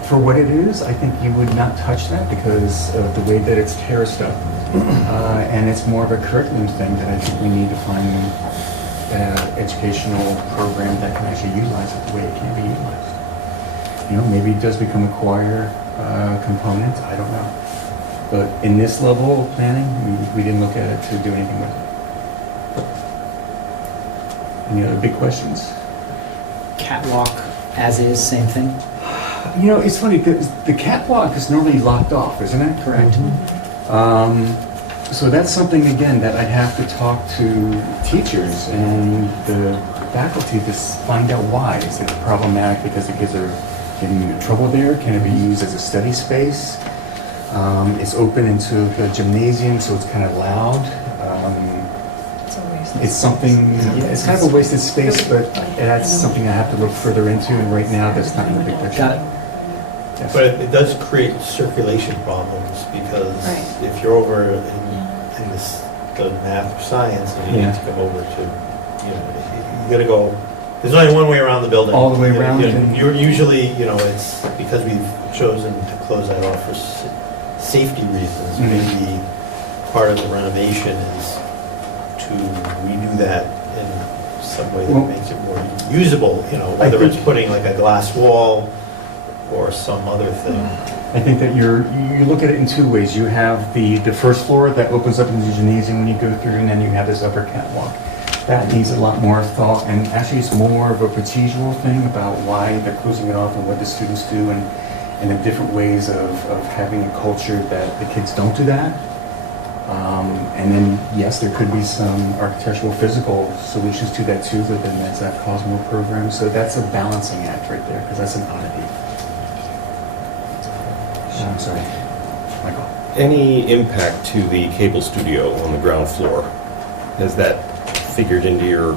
For what it is, I think you would not touch that because of the way that it's terraced up. And it's more of a curriculum thing that I think we need to find an educational program that can actually utilize it the way it can be utilized. Maybe it does become a choir component, I don't know. But in this level of planning, we didn't look at it to do anything with it. Any other big questions? Catwalk as is, same thing? It's funny, the catwalk is normally locked off, isn't it? Correct. So that's something, again, that I'd have to talk to teachers and the faculty to find out why. Is it problematic because the kids are getting into trouble there? Can it be used as a study space? It's open into the gymnasium, so it's kind of loud. It's something, it's kind of a wasted space, but that's something I have to look further into, and right now, that's not in the big picture. Got it. Yes. But it does create circulation problems because Right. if you're over in the math or science and you need to come over to, you gotta go, there's only one way around the building. All the way around You- and- You're usually, it's because we've chosen to close that off for safety reasons. Mhm. Maybe part of the renovation is to redo that in some way that Well, makes it more usable, whether it's think- putting like a glass wall or some other thing. I think that you look at it in two ways. You have the first floor that opens up into the gymnasium when you go through, and then you have this upper catwalk. That needs a lot more thought, and actually it's more of a procedural thing about why they're closing it off and what the students do, and the different ways of having a culture that the kids don't do that. And then, yes, there could be some architectural, physical solutions to that too, but then there's that Cosmo program. So that's a balancing act right there, because that's an oddity. I'm sorry, Michael. Any impact to the cable studio on the ground floor? Has that figured into your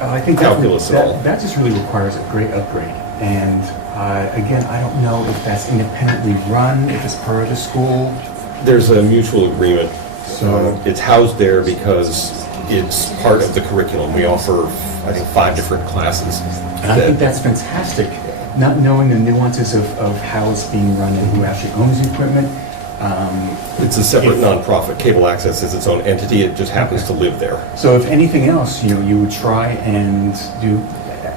I think calculus at all? that just really requires a great upgrade. And again, I don't know if that's independently run, if it's part of the school. There's a mutual agreement. So- It's housed there because it's part of the curriculum. We offer, I think, 5 different classes. And I think that's fantastic, not knowing the nuances of how it's being run and who actually owns the equipment. It's a separate nonprofit. Cable Access is its own entity. It just happens to live there. So if anything else, you would try and do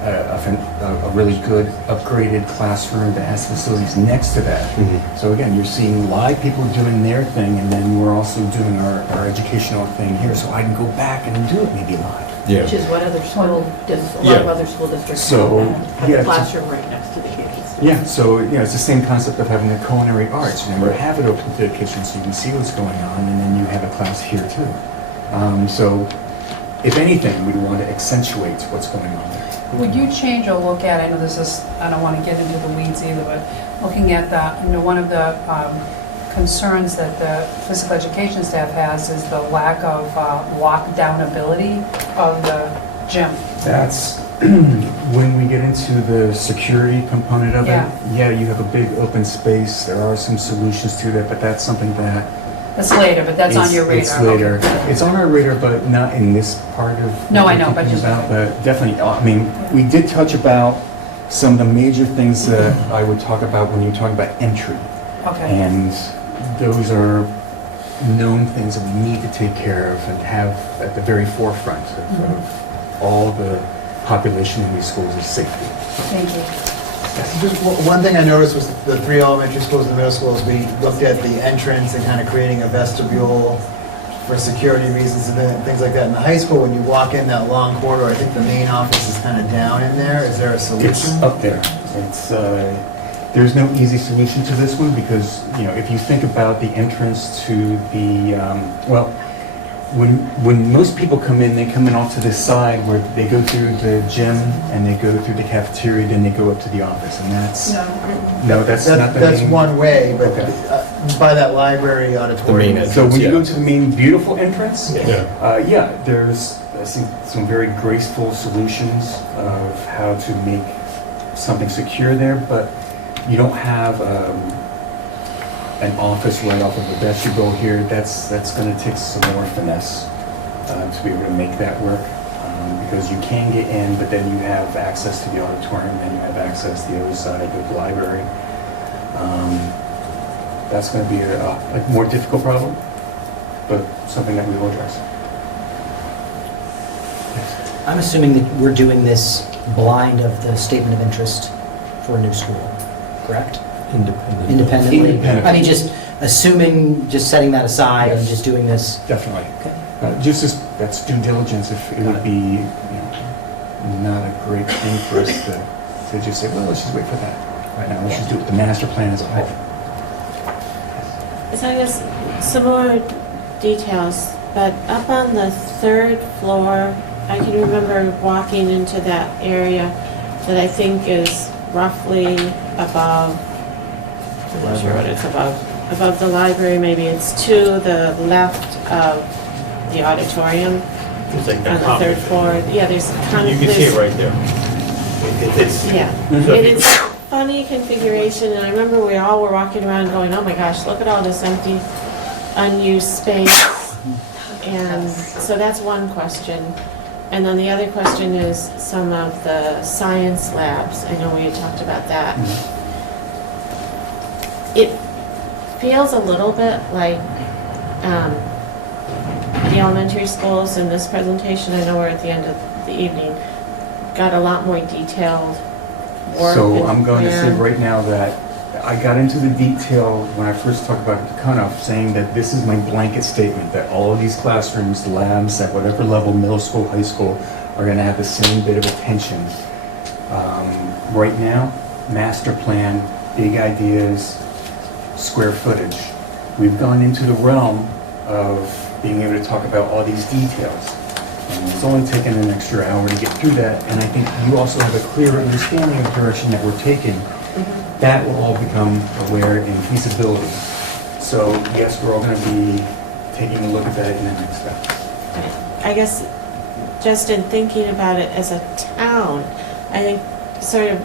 a really good upgraded classroom that has facilities next to that. So again, you're seeing live people doing their thing, and then we're also doing our educational thing here, so I can go back and do it maybe live. Yeah. Which is what other school, a lot of Yeah. other school districts So, have yeah, a classroom right next to the campus. Yeah, so, it's the same concept of having a culinary arts. You have it open to the kitchen so you can see what's going on, and then you have a class here too. So, if anything, we'd want to accentuate what's going on there. Would you change or look at, I know this is, I don't want to get into the weeds either, but looking at one of the concerns that the physical education staff has is the lack of lockdown ability of the gym. That's when we get into the security component of it. Yeah, you have a big open space. There are some solutions to that, but that's something that That's later, but that's on your radar. It's later. Okay. It's on our radar, but not in this part of No, what I know, we're but thinking just- about. But definitely, we did touch about some of the major things that I would talk about when you're talking about entry. Okay. And those are known things that we need to take care of and have at the very forefront of all the population in these schools is safety. Thank you. Just one thing I noticed was the 3 elementary schools and the middle schools, we looked at the entrance and kind of creating a vestibule for security reasons and things like that. In the high school, when you walk in that long corridor, I think the main office is kind of down in there. Is there a solution? It's up there. There's no easy solution to this one because, if you think about the entrance to the, when most people come in, they come in off to this side where they go through the gym and they go through the cafeteria, then they go up to the office, and that's... No, that's not the main... That's one way, but Okay. by that library auditorium. main So when you Yeah. go to the main beautiful entrance, Yeah. there's some very graceful solutions of how to make something secure there, but you don't have an office right off of the vestibule here. That's going to take some more finesse to be able to make that work because you can get in, but then you have access to the auditorium, and you have access to the other side of the library. That's going to be a more difficult problem, but something that we will address. I'm assuming that we're doing this blind of the statement of interest for a new school, correct? Independently? Independently. I mean, just assuming, just setting that aside and Yes. just doing this. Definitely. Okay. Just as, that's due diligence. If it would be not a great thing for us to just say, well, let's just wait for that right now. Let's just do it with the master plan as a whole. So I guess similar details, but up on the 3rd floor, I can remember walking into that area that I think is roughly above, I'm not sure what it's above the library, maybe it's to the left of the auditorium It's like on the 3rd floor. Yeah, there's kind You of can see this. it right there. It's, Yeah, So and if you- it's funny configuration, and I remember we all were walking around going, oh my gosh, look at all this empty, unused space. And so that's one question. And then the other question is some of the science labs. I know we had talked about that. It feels a little bit like the elementary schools in this presentation, I know we're at the end of the evening, got a lot more detailed work. So and I'm going to say plan. right now that I got into the detail when I first talked about the cutoff, saying that this is my blanket statement, that all of these classrooms, labs, at whatever level, middle school, high school, are going to have the same bit of attention. Right now, master plan, big ideas, square footage. We've gone into the realm of being able to talk about all these details. And it's only taken an extra hour to get through that, and I think you also have a clear understanding of the direction that we're taking. That will all become aware in feasibility. So yes, we're all going to be taking a look at that in the next step. I guess just in thinking about it as a town, I think sort of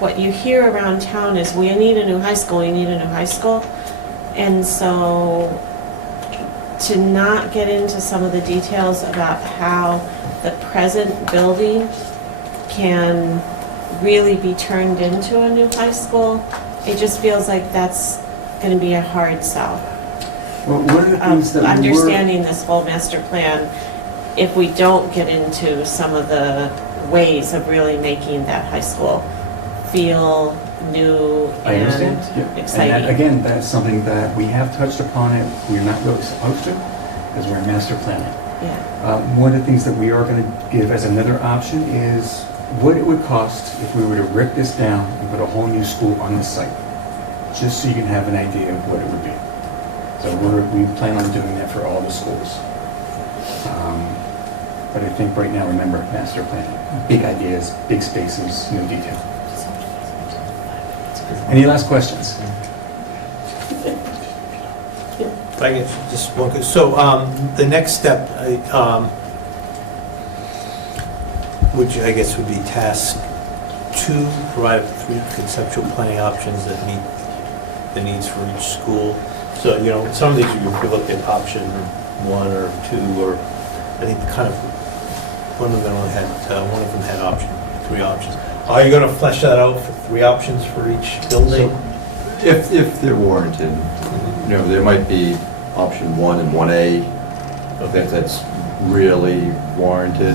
what you hear around town is we need a new high school, we need a new high school. And so to not get into some of the details about how the present building can really be turned into a new high school, it just feels like that's going to be a hard sell. Well, one of the things that we were... Understanding this whole master plan, if we don't get into some of the ways of really making that high school feel new I understand. and Yeah. exciting. And that, again, that's something that we have touched upon it. We're not really supposed to, because we're master planning. Yeah. One of the things that we are going to give as another option is what it would cost if we were to rip this down and put a whole new school on the site, just so you can have an idea of what it would be. So we plan on doing that for all the schools. But I think right now, remember, master plan, big ideas, big spaces, no detail. Any last questions? If I get just one, so the next step, which I guess would be task 2, provide 3 conceptual planning options that meet the needs for each school. So, you know, some of these you could look at option 1 or 2, or I think kind of one of them had option 3 options. Are you going to flesh that out for 3 options for each building? If they're warranted, you know, there might be option 1 and 1A, if that's really warranted.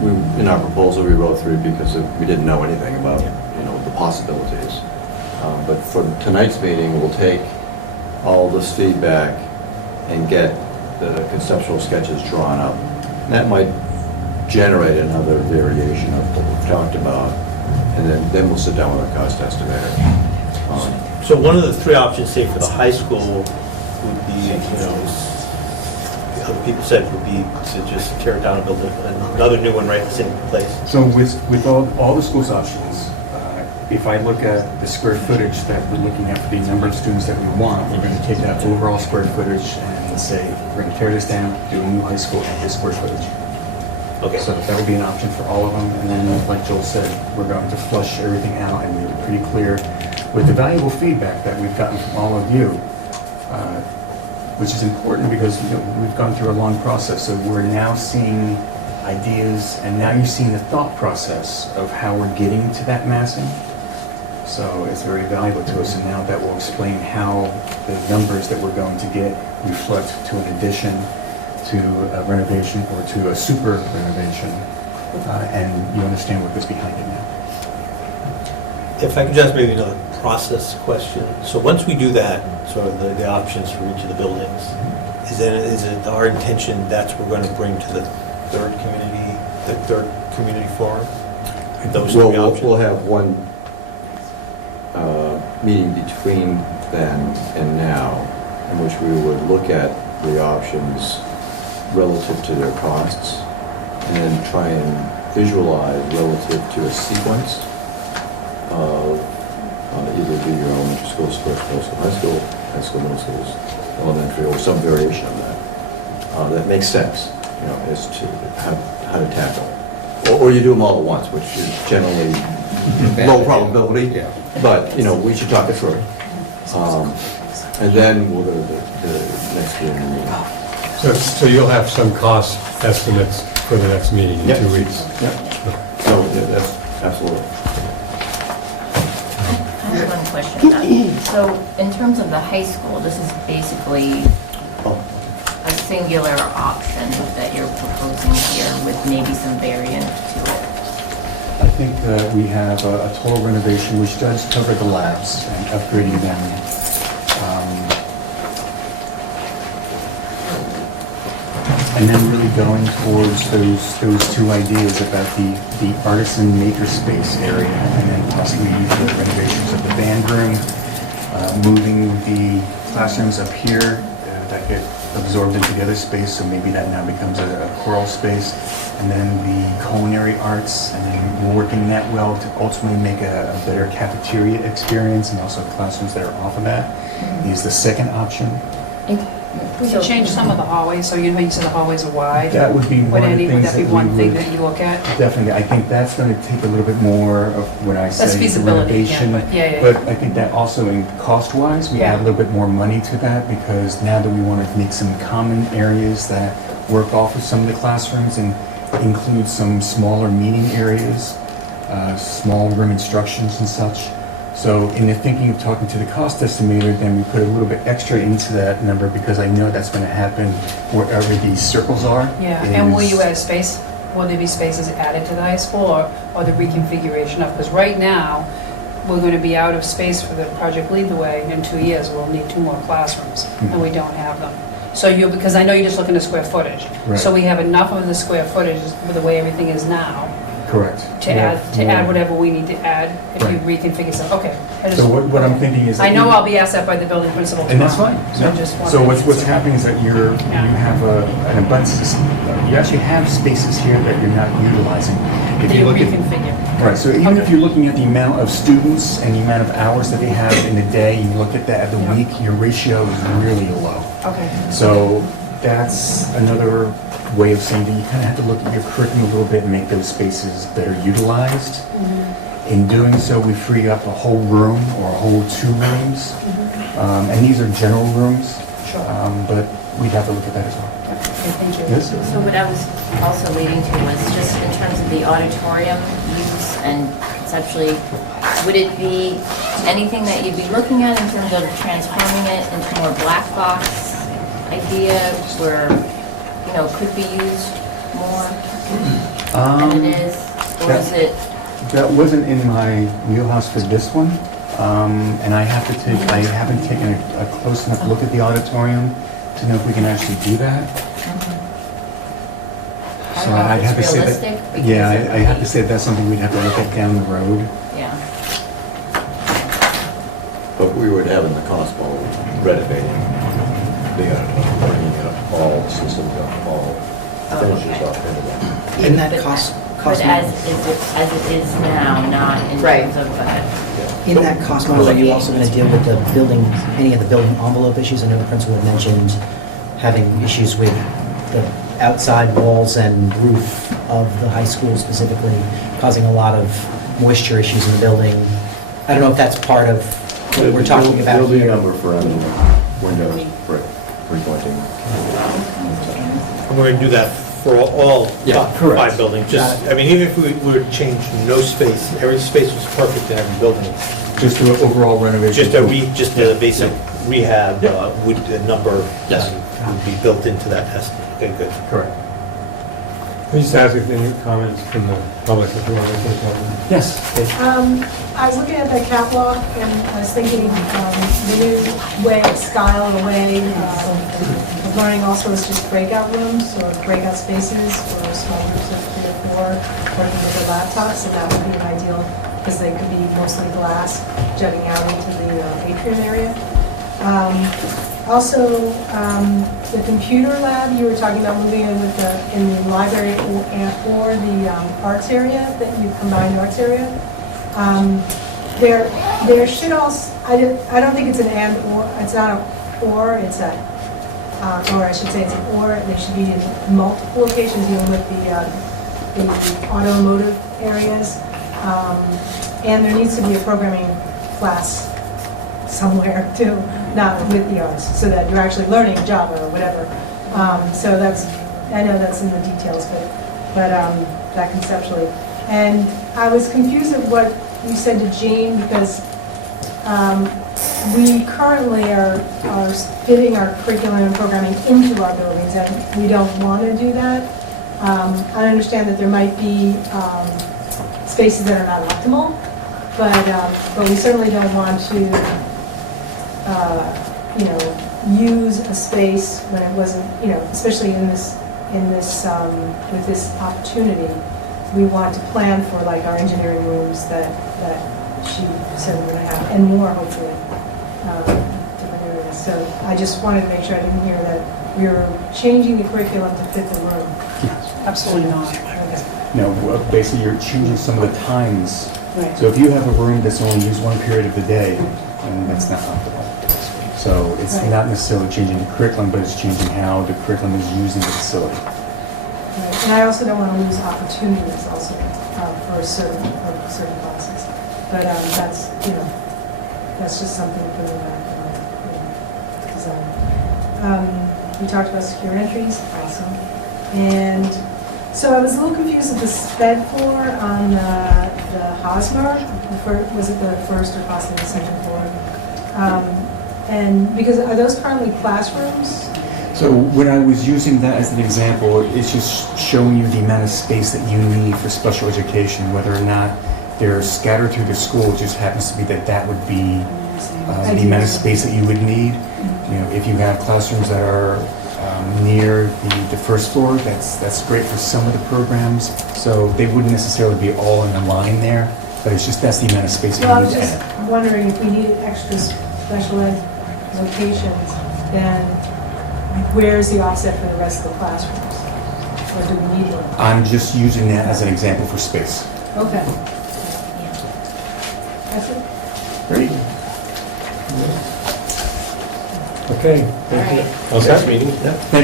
In our proposal, we wrote 3 because we didn't know anything about, you know, the possibilities. But for tonight's meeting, we'll take all this feedback and get the conceptual sketches drawn up. And that might generate another variation of what we've talked about, and then we'll sit down with our cost estimator. So one of the 3 options, say for the high school, would be, you know, other people said would be to just tear it down and build another new one right in the same place. So with all the schools options, if I look at the square footage that we're looking at for the number of students that we want, we're going to take that overall square footage and say, we're going to tear this down, do a new high school at this square footage. Okay. So that would be an option for all of them. And then, like Joel said, we're going to flush everything out, and we were pretty clear with the valuable feedback that we've gotten from all of you, which is important because, you know, we've gone through a long process. So we're now seeing ideas, and now you're seeing the thought process of how we're getting to that massing. So it's very valuable to us, and now that will explain how the numbers that we're going to get reflect to an addition, to a renovation, or to a super renovation, and you understand what goes behind it now. If I could just maybe another process question. So once we do that, sort of the options for each of the buildings, is it our intention that's what we're going to bring to the third community forum? Those 3 options? We'll have one meeting between then and now, in which we would look at the options relative to their costs, and then try and visualize relative to a sequence of either the your elementary school, high school, middle schools, elementary, or some variation of that, that makes sense, you know, as to how to tackle. Or you do them all at once, which is generally low probability, but, you know, we should talk it through. And then we'll go to the next meeting. So you'll have some cost estimates for the next meeting in 2 weeks? Yep. So, that's absolutely. I have one question about it. So in terms of the high school, this is basically a singular option that you're proposing here with maybe some variant to it. I think we have a total renovation, which does cover the labs and upgrading them. And then really going towards those 2 ideas about the artisan makerspace area, and then possibly the renovations of the band room, moving the classrooms up here that get absorbed into the other space, so maybe that now becomes a choral space, and then the culinary arts, and then working that well to ultimately make a better cafeteria experience, and also classrooms that are off of that is the second option. We could change some of the hallways, so you know, you said the hallways are wide. That would be one of the Would things that be that one we thing would- that you look at? Definitely, I think that's going to take a little bit more of when I say That's feasibility, yeah, renovation. but yeah. But I think that also in cost-wise, we Yeah. add a little bit more money to that, because now that we want to make some common areas that work off of some of the classrooms and include some smaller meeting areas, small room instructions and such. So in the thinking of talking to the cost estimator, then we put a little bit extra into that number, because I know that's going to happen wherever these circles are. Yeah, and will is- you add space? Will there be spaces added to the high school, or the reconfiguration of? Because right now, we're going to be out of space for the Project Lead the Way in 2 years. We'll need 2 more classrooms, and we don't have them. So because I know you're just looking at square footage. Right. So we have enough of the square footage with the way everything is now, Correct. to add whatever we need to add if you reconfigure something. Okay. I just- So what I'm thinking is. I know I'll be asked that by the building principal And that's tomorrow. fine. So I just So wanted- what's happening is that you have an abundance, you actually have spaces here that you're not utilizing. If You look at reconfigure. Right, so even if you're looking at the amount of students and the amount of hours that they have in a day, you look at that at the Yeah. week, your ratio is really low. Okay. So that's another way of saying that you kind of have to look at your curriculum a little bit and make those spaces better utilized. In doing so, we free up a whole room or a whole 2 rooms. And these are general rooms, Sure. but we'd have to look at that as well. Okay, thank you. Yes? So what I was also leading to was just in terms of the auditorium use and conceptually, would it be anything that you'd be looking at in terms of transforming it into more black box idea where, could be used more than it is? Or is it? That wasn't in my wheelhouse for this one, and I haven't taken a close enough look at the auditorium to know if we can actually do that. I So don't know if I'd have to it's say realistic, that, because yeah, it I have to say that's something we'd have to look at down the road. Yeah. But we would have in the cost while renovating, bringing up all systems up, all finishes up into that. In that cost But model, as it is now, not in Right. terms of that. in that cost model, are you also going to deal with the building, any of the building envelope issues? I know the principal had mentioned having issues with the outside walls and roof of the high school specifically, causing a lot of moisture issues in the building. I don't know if that's part of what we're talking about There'll be a here. number for windows, pre-pointing. And we're going to do that for all Yeah, five correct. buildings. Even if we were to change no space, every space was perfect in every building. Just do an overall renovation. Just a basic rehab, would the number Yes. would be built into that estimate. Okay, good. Correct. Can you just ask if any comments from the public if you want to say something? Yes. I was looking at that catwalk and I was thinking the new way, style or way of learning also is just breakout rooms or breakout spaces for small groups of 3 or 4 working with their laptops, and that would be an ideal because they could be mostly glass jutting out into the atrium area. Also, the computer lab, you were talking about moving in with in the library or the arts area, that you combined arts area. There should also, I don't think it's an and or, it's not a or, it's a, or I should say it's an or, there should be in multiple locations dealing with the automotive areas. And there needs to be a programming class somewhere too, not with the arts, so that you're actually learning Java or whatever. So that's, I know that's in the details, but that conceptually. And I was confused at what you said to Jean, because we currently are fitting our curriculum and programming into our buildings, and we don't want to do that. I understand that there might be spaces that are not optimal, but we certainly don't want to use a space when it wasn't, especially in this with this opportunity. We want to plan for like our engineering rooms that she said we're going to have, and more hopefully, different areas. So I just wanted to make sure I didn't hear that we were changing the curriculum to fit the room. Absolutely not. No, basically you're changing some of the times. Right. So if you have a room that's only used one period of the day, then that's not optimal. So it's Right. not necessarily changing the curriculum, but it's changing how the curriculum is used in the facility. Right. And I also don't want to lose opportunities also for certain classes. But that's just something for the design. We talked about secure entries, awesome. And so I was a little confused with the sped floor on the Hosmer. Was it the first or possibly the second floor? And because are those currently classrooms? So when I was using that as an example, it's just showing you the amount of space that you need for special education, whether or not they're scattered through the school. It just happens to be that would be the amount of space that you would need. If you have classrooms that are near the first floor. That's great for some of the programs, so they wouldn't necessarily be all in a line there, but it's just that's the amount of space we Well, I need was to just add. wondering if we needed extra special ed locations, then where's the offset for the rest of the classrooms? Or do we need one? I'm just using that as an example for space. Okay. That's it. Great. Okay. All right. All set? Next meeting? Thank